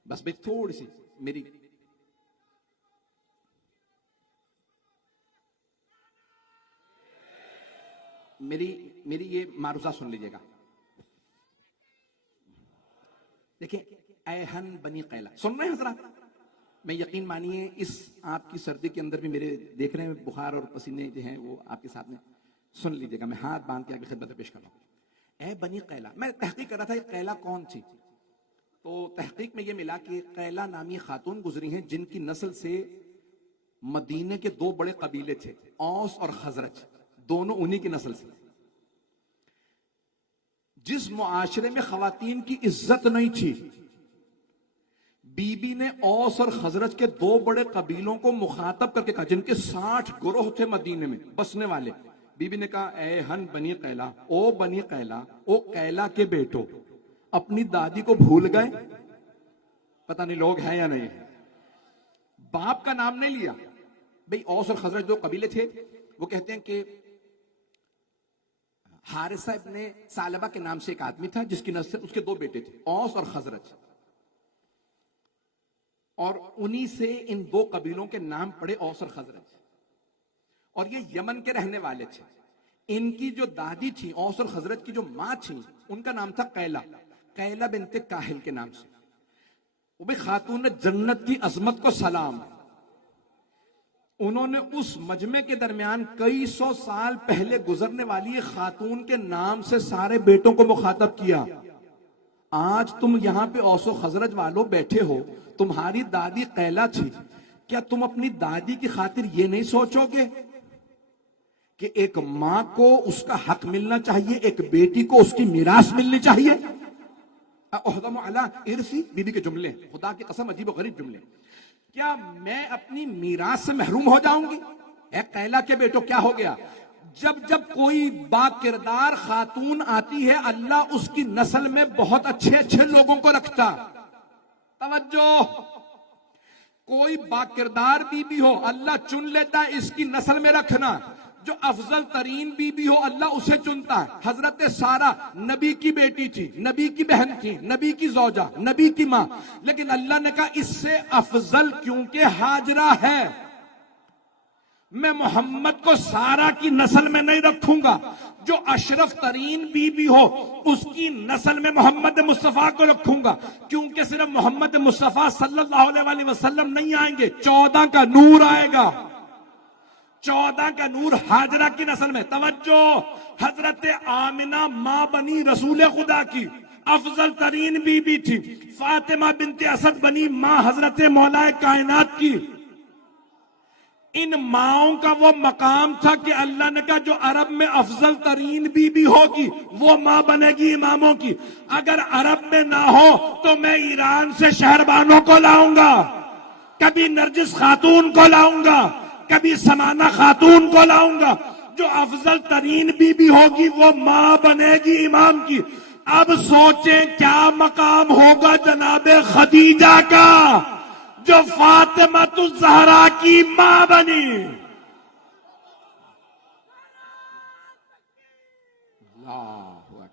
بس بھئی تھوڑی سی میری یہ معروضہ سن لیجئے گا. دیکھیں, اے ہن بنی قیلا. سن رہے ہیں حضرات؟ میں یقین مانیے اس آپ کی سردی کے اندر بھی میرے دیکھ رہے ہیں بخار اور پسینے جو ہیں وہ آپ کے ساتھ میں. سن لیجئے گا, میں ہاتھ باندھ کے آگے خدمت پیش کر رہا ہوں. اے بنی قیلا. میں تحقیق کر رہا تھا یہ قیلا کون تھی, تو تحقیق میں یہ ملا کہ قیلا نامی خاتون گزری ہیں جن کی نسل سے مدینے کے دو بڑے قبیلے تھے, اوس اور خزرج, دونوں انہی کی نسل سے. جس معاشرے میں خواتین کی عزت نہیں تھی, بی بی نے اوس اور خزرج کے دو بڑے قبیلوں کو مخاطب کر کے کہا, جن کے 60 گروہ تھے مدینے میں بسنے والے. بی بی نے کہا, اے ہن بنی قیلا, او بنی قیلا, او قیلا کے بیٹو, اپنی دادی کو بھول گئے؟ پتہ نہیں لوگ ہیں یا نہیں. باپ کا نام نہیں لیا. بھئی اوس اور خزرج دو قبیلے تھے, وہ کہتے ہیں کہ حارثہ ابن ثعلبہ کے نام سے ایک آدمی تھا جس کی نسل سے اس کے دو بیٹے تھے, اوس اور خزرج, اور انہی سے ان دو قبیلوں کے نام پڑے اوس اور خزرج. اور یہ یمن کے رہنے والے تھے. ان کی جو دادی تھی, اوس اور خزرج کی جو ماں تھی, ان کا نام تھا قیلا, قیلا بنت کاہل کے نام سے. وہ بھی خاتون جنت کی عظمت کو سلام. انہوں نے اس مجمع کے درمیان کئی سو سال پہلے گزرنے والی خاتون کے نام سے سارے بیٹوں کو مخاطب کیا. آج تم یہاں پہ اوس و خزرج والوں بیٹھے ہو, تمہاری دادی قیلا تھی, کیا تم اپنی دادی کی خاطر یہ نہیں سوچو گے کہ ایک ماں کو اس کا حق ملنا چاہیے, ایک بیٹی کو اس کی میراث ملنی چاہیے؟ احدم علی ارثی, بی بی کے جملے, خدا کی قسم عجیب و غریب جملے. کیا میں اپنی میراث سے محروم ہو جاؤں گی؟ اے قیلا کے بیٹو کیا ہو گیا؟ جب کوئی با کردار خاتون آتی ہے اللہ اس کی نسل میں بہت اچھے اچھے لوگوں کو رکھتا. توجہ، کوئی با کردار بی بی ہو اللہ چن لیتا ہے اس کی نسل میں رکھنا. جو افضل ترین بی بی ہو اللہ اسے چنتا ہے. حضرت سارہ نبی کی بیٹی تھی، نبی کی بہن تھی، نبی کی زوجہ، نبی کی ماں، لیکن اللہ نے کہا اس سے افضل کیونکہ ہاجرہ ہے، میں محمد کو سارہ کی نسل میں نہیں رکھوں گا. جو اشرف ترین بی بی ہو اس کی نسل میں محمد مصطفیٰ کو رکھوں گا، کیونکہ صرف محمد مصطفیٰ صلی اللہ علیہ وآلہ وسلم نہیں آئیں گے، 14 کا نور آئے گا. 14 کا نور ہاجرہ کی نسل میں. توجہ، حضرت آمنہ ماں بنی رسول خدا کی افضل ترین بی بی تھی. فاطمہ بنت اسد بنی ماں حضرت مولا کائنات کی. ان ماؤں کا وہ مقام تھا کہ اللہ نے کہا جو عرب میں افضل ترین بی بی ہوگی وہ ماں بنے گی اماموں کی. اگر عرب میں نہ ہو تو میں ایران سے شہربانوں کو لاؤں گا، کبھی نرجس خاتون کو لاؤں گا، کبھی سمانہ خاتون کو لاؤں گا. جو افضل ترین بی بی ہوگی وہ ماں بنے گی امام کی. اب سوچیں کیا مقام ہوگا جناب خدیجہ کا جو فاطمہ الزہرا کی ماں بنی. اللہ اکبر.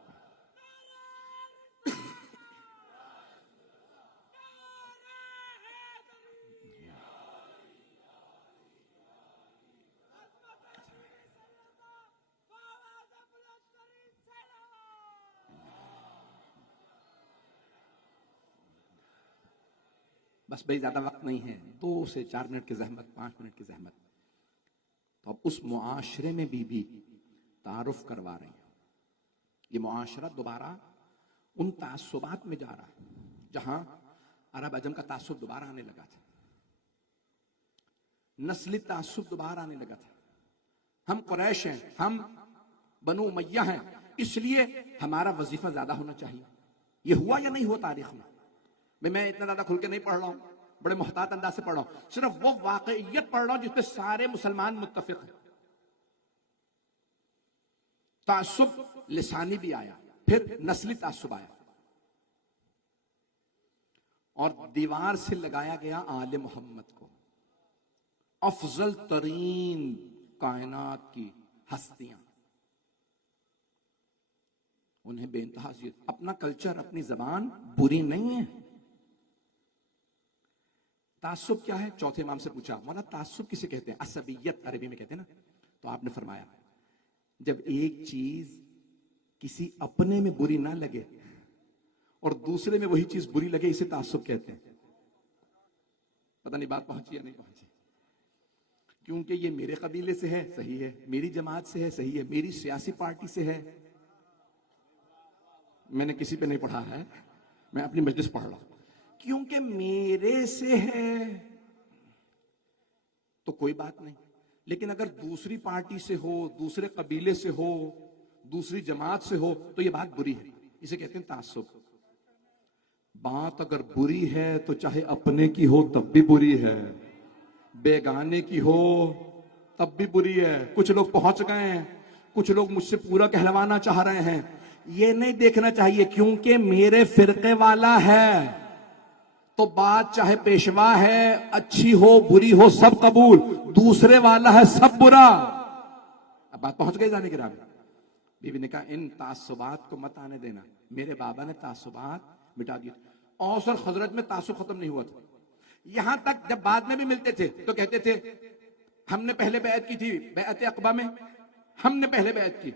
بس بھائی زیادہ وقت نہیں ہے، 2 سے 4 منٹ کی زحمت، 5 منٹ کی زحمت. تو اب اس معاشرے میں بھی تعارف کروا رہے ہیں. یہ معاشرہ دوبارہ ان تعصبات میں جا رہا ہے جہاں عرب عجم کا تعصب دوبارہ آنے لگا تھا، نسلی تعصب دوبارہ آنے لگا تھا. ہم قریش ہیں، ہم بنو امیہ ہیں، اس لیے ہمارا وظیفہ زیادہ ہونا چاہیے. یہ ہوا یا نہیں ہوا تاریخ میں؟ میں اتنا زیادہ کھل کے نہیں پڑھ رہا ہوں، بڑے محتاط انداز سے پڑھ رہا ہوں، صرف وہ واقعیت پڑھ رہا ہوں جس پہ سارے مسلمان متفق ہیں. تعصب لسانی بھی آیا، پھر نسلی تعصب آیا، اور دیوار سے لگایا گیا آل محمد کو. افضل ترین کائنات کی ہستیاں انہیں بے انتہا عزت. اپنا کلچر، اپنی زبان بری نہیں ہے. تعصب کیا ہے؟ چوتھے امام سے پوچھا مولانا تعصب کسے کہتے ہیں؟ عصبیت عربی میں کہتے ہیں نا. تو آپ نے فرمایا جب ایک چیز کسی اپنے میں بری نہ لگے اور دوسرے میں وہی چیز بری لگے اسے تعصب کہتے ہیں. پتہ نہیں بات پہنچی یا نہیں پہنچی. کیونکہ یہ میرے قبیلے سے ہے، صحیح ہے، میری جماعت سے ہے، صحیح ہے، میری سیاسی پارٹی سے ہے. میں نے کسی پہ نہیں پڑھا ہے، میں اپنی مجلس پڑھ رہا ہوں. کیونکہ میرے سے ہے تو کوئی بات نہیں، لیکن اگر دوسری پارٹی سے ہو، دوسرے قبیلے سے ہو، دوسری جماعت سے ہو تو یہ بات بری ہے. اسے کہتے ہیں تعصب. بات اگر بری ہے تو چاہے اپنے کی ہو تب بھی بری ہے، بیگانے کی ہو تب بھی بری ہے. کچھ لوگ پہنچ گئے ہیں، کچھ لوگ مجھ سے پورا کہلوانا چاہ رہے ہیں. یہ نہیں دیکھنا چاہیے کیونکہ میرے فرقے والا ہے تو بات چاہے پیشوا ہے، اچھی ہو بری ہو سب قبول، دوسرے والا ہے سب برا. اب بات پہنچ گئی جانے کی راہ میں. بی بی نے کہا ان تعصبات کو مت آنے دینا. میرے بابا نے تعصبات مٹا دیے. اوس اور خزرج میں تعصب ختم نہیں ہوا تھا. یہاں تک جب بعد میں بھی ملتے تھے تو کہتے تھے ہم نے پہلے بیعت کی تھی، بیعت عقبہ میں ہم نے پہلے بیعت کی.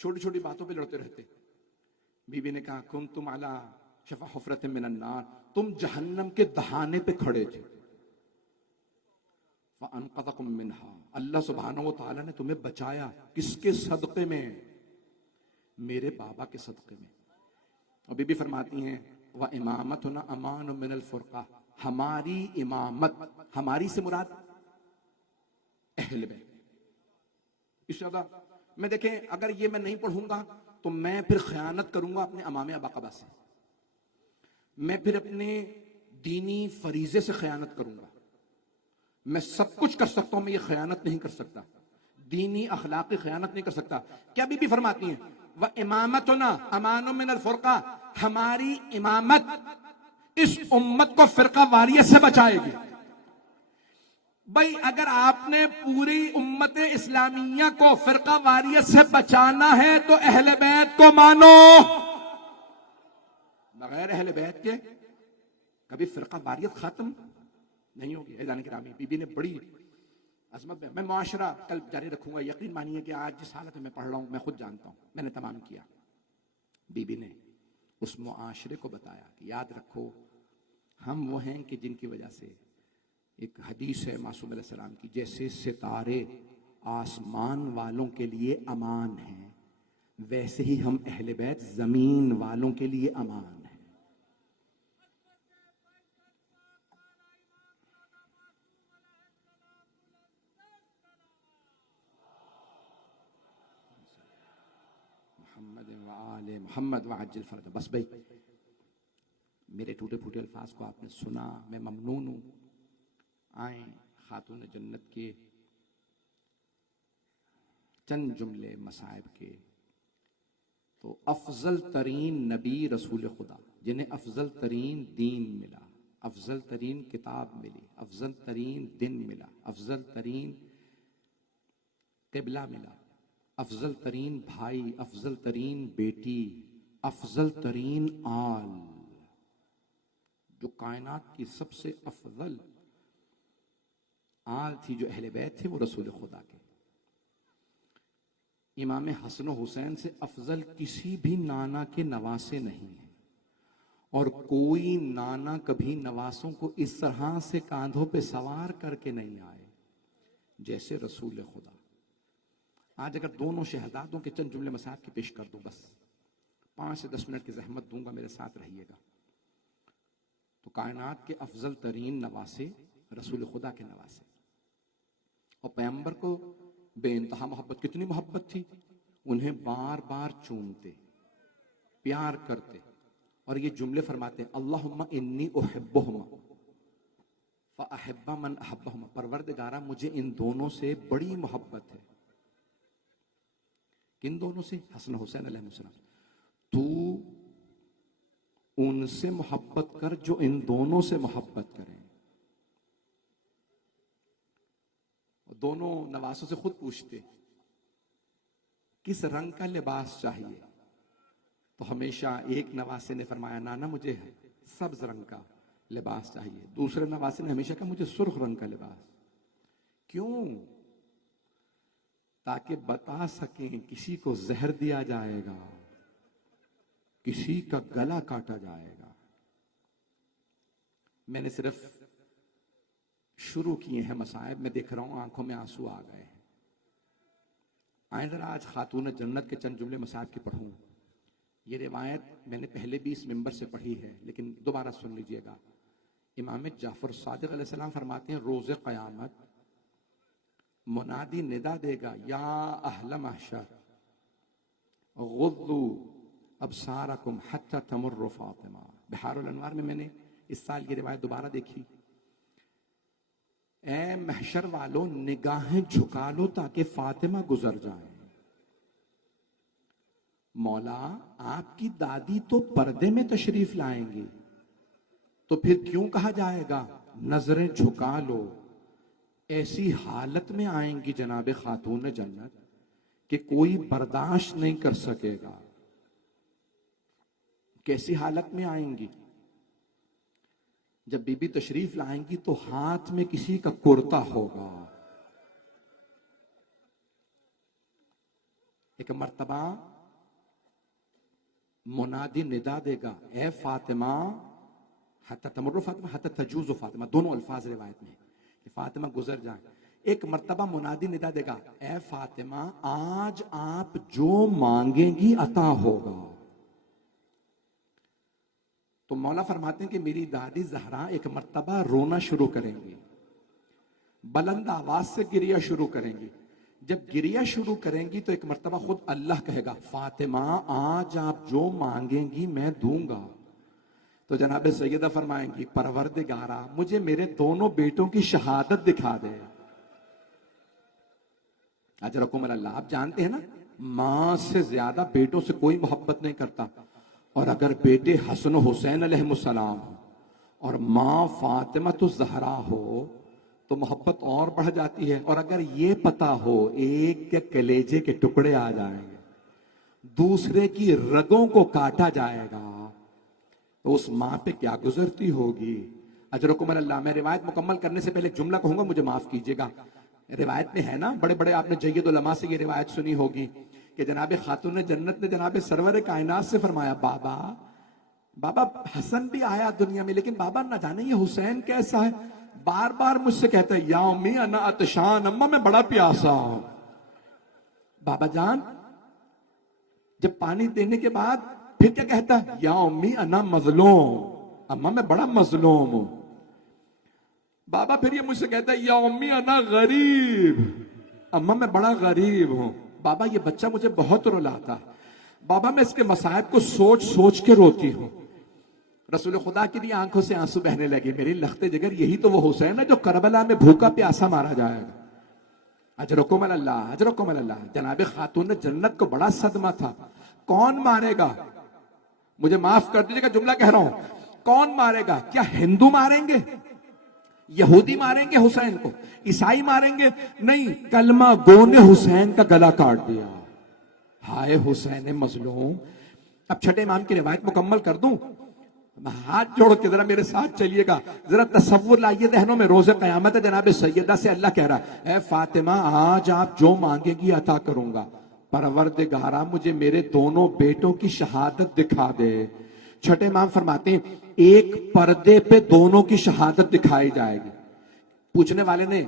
چھوٹی چھوٹی باتوں پہ لڑتے رہتے. بی بی نے کہا کنتم علی شفا حفرۃ من النار، تم جہنم کے دہانے پہ کھڑے تھے. فانقذکم منہا، اللہ سبحانہ و تعالی نے تمہیں بچایا. کس کے صدقے میں؟ میرے بابا کے صدقے میں. اور بی بی فرماتی ہیں وَإِمَامَتُنَا أَمَانٌ مِّنَ الْفُرْقَةِ، ہماری امامت، ہماری سے مراد اہل بیت. اس زیادہ میں دیکھیں اگر یہ میں نہیں پڑھوں گا تو میں پھر خیانت کروں گا اپنے امام ابا قبا سے. میں پھر اپنے دینی فریضے سے خیانت کروں گا. میں سب کچھ کر سکتا ہوں، میں یہ خیانت نہیں کر سکتا، دینی اخلاقی خیانت نہیں کر سکتا. کیا بی بی فرماتی ہیں وَإِمَامَتُنَا أَمَانٌ مِّنَ الْفُرْقَةِ، ہماری امامت اس امت کو فرقہ واریت سے بچائے گی. بھائی اگر آپ نے پوری امت اسلامیہ کو فرقہ واریت سے بچانا ہے تو اہل بیت کو مانو. بغیر اہل بیت کے کبھی فرقہ واریت ختم نہیں ہوگی. عزیزان گرامی، بی بی نے بڑی عظمت میں معاشرہ کل جاری رکھوں گا. یقین مانیے کہ آج جس حالت میں پڑھ رہا ہوں میں خود جانتا ہوں، میں نے تمام کیا. بی بی نے اس معاشرے کو بتایا کہ یاد رکھو ہم وہ ہیں کہ جن کی وجہ سے، ایک حدیث ہے معصوم علیہ السلام کی، جیسے ستارے آسمان والوں کے لیے امان ہیں ویسے ہی ہم اہل بیت زمین والوں کے لیے امان ہیں. محمد وآل محمد وعجل فرج. بس بھائی میرے ٹوٹے پھوٹے الفاظ کو آپ نے سنا، میں ممنون ہوں. آئیں خاتون جنت کے چند جملے مصائب کے. تو افضل ترین نبی رسول خدا، جنہیں افضل ترین دین ملا، افضل ترین کتاب ملی، افضل ترین دن ملا، افضل ترین قبلہ ملا، افضل ترین بھائی، افضل ترین بیٹی، افضل ترین آل، جو کائنات کی سب سے افضل آل تھی، جو اہل بیت تھے، وہ رسول خدا کے. امام حسن و حسین سے افضل کسی بھی نانا کے نواسے نہیں ہیں، اور کوئی نانا کبھی نواسوں کو اس طرح سے کاندھوں پہ سوار کر کے نہیں آئے جیسے رسول خدا. آج اگر دونوں شہزادوں کے چند جملے مسائب کے پیش کر دوں، بس 5 سے 10 منٹ کی زحمت دوں گا، میرے ساتھ رہیے گا. تو کائنات کے افضل ترین نواسے رسول خدا کے نواسے، اور پیغمبر کو بے انتہا محبت. کتنی محبت تھی؟ انہیں بار بار چومتے، پیار کرتے، اور یہ جملے فرماتے اللہم انی احبہما فاحب من احبہما. پروردگارہ مجھے ان دونوں سے بڑی محبت ہے. کن دونوں سے؟ حسن حسین علیہ السلام. تو ان سے محبت کر جو ان دونوں سے محبت کریں. دونوں نواسوں سے خود پوچھتے کس رنگ کا لباس چاہیے، تو ہمیشہ ایک نواسے نے فرمایا نانا مجھے سبز رنگ کا لباس چاہیے. دوسرے نواسے نے ہمیشہ کہا مجھے سرخ رنگ کا لباس. کیوں؟ تاکہ بتا سکیں کسی کو زہر دیا جائے گا، کسی کا گلا کاٹا جائے گا. میں نے صرف شروع کیے ہیں مصائب، میں دیکھ رہا ہوں آنکھوں میں آنسو آ گئے ہیں. آئیں ذرا آج خاتون جنت کے چند جملے مصائب کی پڑھوں. یہ روایت میں نے پہلے بھی اس منبر سے پڑھی ہے لیکن دوبارہ سن لیجئے گا. امام جعفر صادق علیہ السلام فرماتے ہیں روز قیامت منادی ندا دے گا یا اہل محشر غضوا ابصارکم حتی تمر فاطمہ. بحار الانوار میں نے اس سال یہ روایت دوبارہ دیکھی. اے محشر والوں نگاہیں جھکا لو تاکہ فاطمہ گزر جائیں. مولا آپ کی دادی تو پردے میں تشریف لائیں گی، تو پھر کیوں کہا جائے گا نظریں جھکا لو؟ ایسی حالت میں آئیں گی جناب خاتون جنت کہ کوئی برداشت نہیں کر سکے گا. کیسی حالت میں آئیں گی؟ جب بی بی تشریف لائیں گی تو ہاتھ میں کسی کا کرتا ہوگا. ایک مرتبہ منادی ندا دے گا اے فاطمہ حتی تمر فاطمہ حتی تجوز فاطمہ. دونوں الفاظ روایت میں کہ فاطمہ گزر جائیں. ایک مرتبہ منادی ندا دے گا اے فاطمہ آج آپ جو مانگیں گی عطا ہوگا. تو مولا فرماتے ہیں کہ میری دادی زہرا ایک مرتبہ رونا شروع کریں گی، بلند آواز سے گریہ شروع کریں گی. جب گریہ شروع کریں گی تو ایک مرتبہ خود اللہ کہے گا فاطمہ آج آپ جو مانگیں گی میں دوں گا. تو جناب سیدہ فرمائیں گی پروردگارا مجھے میرے دونوں بیٹوں کی شہادت دکھا دے. اجرکم اللہ. آپ جانتے ہیں نا ماں سے زیادہ بیٹوں سے کوئی محبت نہیں کرتا. اور اگر بیٹے حسن و حسین علیہ السلام ہو اور ماں فاطمہ الزہرا ہو تو محبت اور بڑھ جاتی ہے. اور اگر یہ پتا ہو ایک کے کلیجے کے ٹکڑے آ جائیں گے, دوسرے کی رگوں کو کاٹا جائے گا, تو اس ماں پہ کیا گزرتی ہوگی. اجرکم اللہ. میں روایت مکمل کرنے سے پہلے جملہ کہوں گا, مجھے معاف کیجیے گا. روایت میں ہے نا, بڑے بڑے آپ نے جید علماء سے یہ روایت سنی ہوگی کہ جناب خاتون جنت نے جناب سرور کائنات سے فرمایا بابا بابا حسن بھی آیا دنیا میں, لیکن بابا نہ جانے یہ حسین کیسا ہے. بار بار مجھ سے کہتا ہے یا امی انا عطشان, اماں میں بڑا پیاسا ہوں. بابا جان جب پانی دینے کے بعد پھر کیا کہتا ہے, یا امی انا مظلوم, اماں میں بڑا مظلوم ہوں. بابا پھر یہ مجھ سے کہتا ہے یا امی انا غریب, اماں میں بڑا غریب ہوں. بابا یہ بچہ مجھے بہت رلاتا ہے, بابا میں اس کے مصائب کو سوچ سوچ کے روتی ہوں. رسول خدا کی بھی آنکھوں سے آنسو بہنے لگے. میری لخت جگر یہی تو وہ حسین ہے جو کربلا میں بھوکا پیاسا مارا جائے گا. اجرکم اللہ, اجرکم اللہ. جناب خاتون جنت کو بڑا صدمہ تھا. کون مارے گا, مجھے معاف کر دیجیے گا جملہ کہہ رہا ہوں, کون مارے گا؟ کیا ہندو ماریں گے, یہودی ماریں گے حسین کو, عیسائی ماریں گے؟ نہیں, کلمہ گو نے حسین کا گلا کاٹ دیا. ہائے حسین مظلوم. اب چھٹے امام کی روایت مکمل کر دوں, ہاتھ جوڑ کے ذرا میرے ساتھ چلیے گا, ذرا تصور لائیے ذہنوں میں. روز قیامت ہے, جناب سیدہ سے اللہ کہہ رہا ہے اے فاطمہ آج آپ جو مانگے گی عطا کروں گا. پروردگارا مجھے میرے دونوں بیٹوں کی شہادت دکھا دے. چھٹے امام فرماتے ہیں ایک پردے پہ دونوں کی شہادت دکھائی جائے گی. پوچھنے والے نے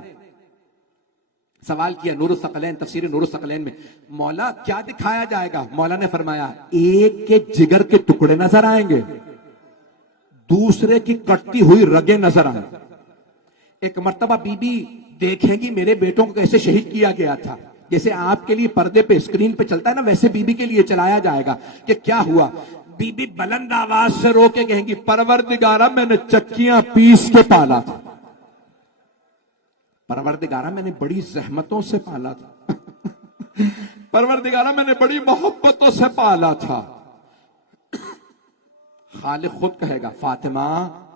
سوال کیا نور الثقلین, تفسیر نور الثقلین میں, مولا کیا دکھایا جائے گا؟ مولا نے فرمایا ایک کے جگر کے ٹکڑے نظر آئیں گے, دوسرے کی کٹتی ہوئی رگیں نظر آئیں. ایک مرتبہ بی بی دیکھیں گی میرے بیٹوں کو کیسے شہید کیا گیا تھا. جیسے آپ کے لیے پردے پہ اسکرین پہ چلتا ہے نا, ویسے بی بی کے لیے چلایا جائے گا کہ کیا ہوا. بی بی بلند آواز سے رو کے کہیں گی پروردگارا میں نے چکیاں پیس کے پالا تھا, پروردگارا میں نے بڑی زحمتوں سے پالا تھا, پروردگارا میں نے بڑی محبتوں سے پالا تھا. خالق خود کہے گا فاطمہ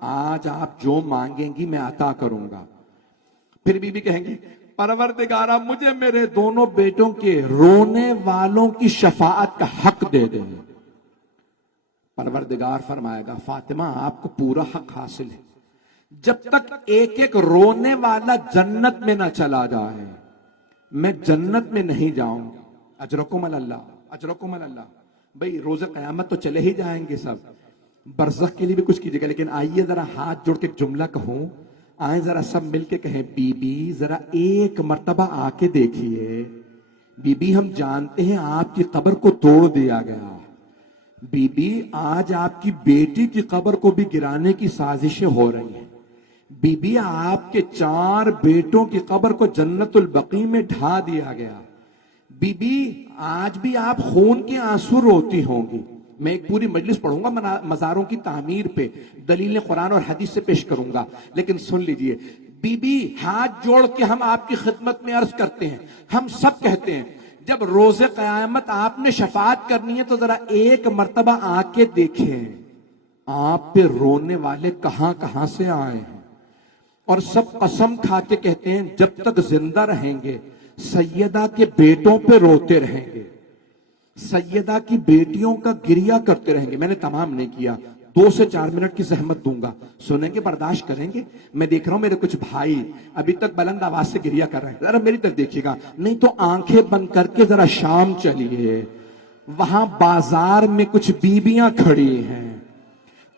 آج آپ جو مانگیں گی میں عطا کروں گا. پھر بی بی کہیں گی پروردگارا مجھے میرے دونوں بیٹوں کے رونے والوں کی شفاعت کا حق دے دے. پروردگار فرمائے گا فاطمہ آپ کو پورا حق حاصل ہے, جب تک ایک ایک رونے والا جنت میں نہ چلا جائے میں جنت میں نہیں جاؤں گا. اجرکم اللہ, اجرکم اللہ. بھئی روز قیامت تو چلے ہی جائیں گے سب, برزخ کے لیے بھی کچھ کیجیے گا, لیکن آئیے ذرا ہاتھ جوڑ کے جملہ کہوں, آئیں ذرا سب مل کے کہیں بی بی ذرا ایک مرتبہ آ کے دیکھیے. بی بی ہم جانتے ہیں آپ کی قبر کو توڑ دیا گیا, بی بی آج آپ کی بیٹی کی قبر کو بھی گرانے کی سازشیں ہو رہی ہیں. بی بی آپ کے 4 بیٹوں کی قبر کو جنت البقیع میں ڈھا دیا گیا. بی بی آج بھی آپ خون کے آنسو روتی ہوں گی. میں ایک پوری مجلس پڑھوں گا مزاروں کی تعمیر پہ, دلیل قرآن اور حدیث سے پیش کروں گا, لیکن سن لیجئے بی بی ہاتھ جوڑ کے ہم آپ کی خدمت میں عرض کرتے ہیں, ہم سب کہتے ہیں جب روز قیامت آپ نے شفاعت کرنی ہے تو ذرا ایک مرتبہ آ کے دیکھیں آپ پہ رونے والے کہاں کہاں سے آئے ہیں. اور سب قسم کھا کے کہتے ہیں جب تک زندہ رہیں گے سیدہ کے بیٹوں پہ روتے رہیں گے, سیدہ کی بیٹیوں کا گریہ کرتے رہیں گے. میں نے تمام نہیں کیا, 2 سے 4 منٹ کی زحمت دوں گا, سنیں گے, برداشت کریں گے. میں دیکھ رہا ہوں میرے کچھ بھائی ابھی تک بلند آواز سے گریہ کر رہے ہیں, ذرا میری طرف دیکھیے گا, نہیں تو آنکھیں بند کر کے ذرا شام چلیے. وہاں بازار میں کچھ بیویاں کھڑی ہیں,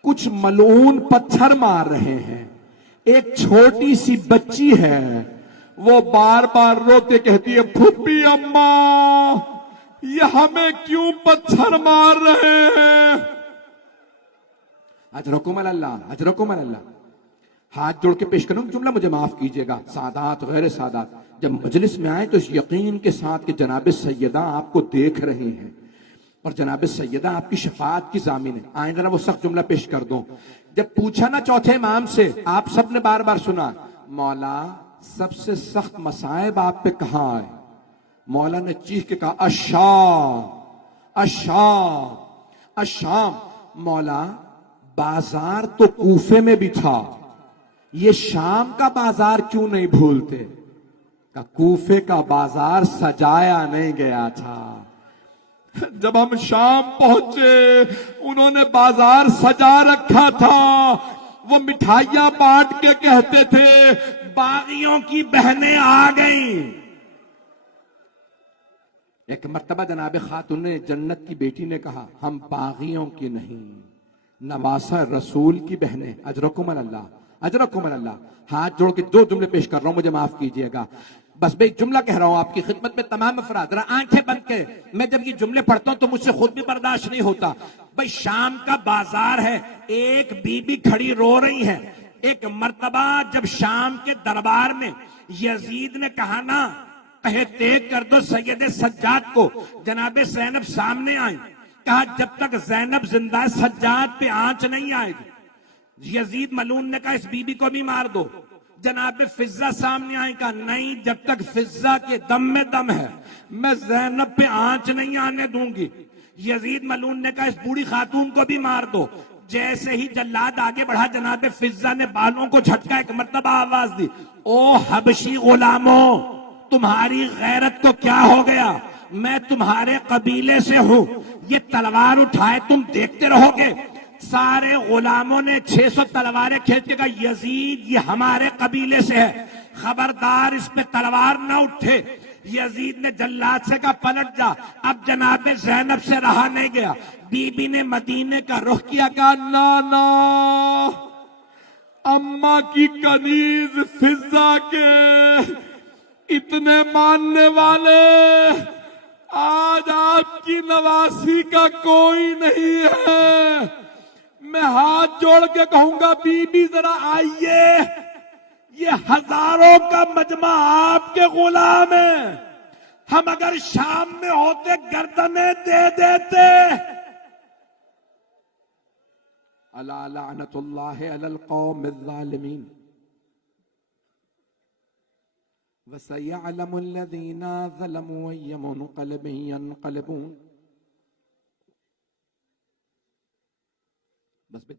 کچھ ملعون پتھر مار رہے ہیں, ایک چھوٹی سی بچی ہے وہ بار بار روتے کہتی ہے پھوپھی اماں یہ ہمیں کیوں پتھر مار رہے ہیں. اجرکم اللہ, اجرکم اللہ. ہاتھ جوڑ کے پیش کروں جملہ, مجھے معاف کیجئے گا سادات غیر سادات جب مجلس میں آئے تو اس یقین کے ساتھ کہ جناب سیدہ آپ کو دیکھ رہی ہیں, اور جناب سیدہ آپ کی شفاعت کی ضامن ہے. آئیں ذرا وہ سخت جملہ پیش کر دوں. جب پوچھا نا چوتھے امام سے، آپ سب نے بار بار سنا، مولا سب سے سخت مصائب آپ پہ کہاں آئے؟ مولا نے چیخ کے کہا الشام الشام الشام. مولا بازار تو کوفے میں بھی تھا، یہ شام کا بازار کیوں نہیں بھولتے؟ کہ کوفے کا بازار سجایا نہیں گیا تھا. جب ہم شام پہنچے انہوں نے بازار سجا رکھا تھا. وہ مٹھائیاں بانٹ کے کہتے تھے باغیوں کی بہنیں آ گئیں. ایک مرتبہ جناب خاتون جنت کی بیٹی نے کہا ہم باغیوں کی نہیں، نواسہ رسول کی بہنیں. اجرکم اللہ اجرکم اللہ. ہاتھ جوڑ کے 2 جملے پیش کر رہا ہوں، مجھے معاف کیجئے گا. بس میں ایک جملہ کہہ رہا ہوں آپ کی خدمت میں تمام افراد، ذرا آنکھیں بند کے. میں جب یہ جملے پڑھتا ہوں تو مجھ سے خود بھی برداشت نہیں ہوتا. بھئی شام کا بازار ہے، ایک بی بی کھڑی رو رہی ہے. ایک مرتبہ جب شام کے دربار میں یزید نے کہا نا کہے تیگ کر دو سید سجاد کو، جناب زینب سامنے آئی. کہا جب تک زینب زندہ سجاد پہ آنچ نہیں آئے گی. یزید ملعون نے کہا اس بی بی کو بھی مار دو. جناب فضہ سامنے آئے، کہا نہیں جب تک فضہ کے دم میں دم ہے میں زینب پہ آنچ نہیں آنے دوں گی. یزید ملعون نے کہا اس بوڑھی خاتون کو بھی مار دو. جیسے ہی جلاد آگے بڑھا جناب فضہ نے بالوں کو جھٹکا، ایک مرتبہ آواز دی او حبشی غلاموں تمہاری غیرت کو کیا ہو گیا؟ میں تمہارے قبیلے سے ہوں، یہ تلوار اٹھائے تم دیکھتے رہو گے. سارے غلاموں نے 600 تلواریں کھینچ کے کہا یزید یہ ہمارے قبیلے سے ہے، خبردار اس پہ تلوار نہ اٹھے. یزید نے جلاد سے کہا پلٹ جا. اب جناب زینب سے رہا نہیں گیا، بی بی نے مدینے کا رخ کیا، کہا نانا اماں کی کنیز فضہ کے اتنے ماننے والے آج آپ کی نواسی کا کوئی نہیں ہے. میں ہاتھ جوڑ کے کہوں گا بی بی ذرا آئیے، یہ ہزاروں کا مجمع آپ کے غلام ہیں. ہم اگر شام میں ہوتے گردنیں دے دیتے. الا لعنت اللہ علی القوم الظالمین وَسَيَعْلَمُ الَّذِينَ ظَلَمُوا أَيَّ مُنْقَلَبٍ يَنْقَلِبُونَ. بس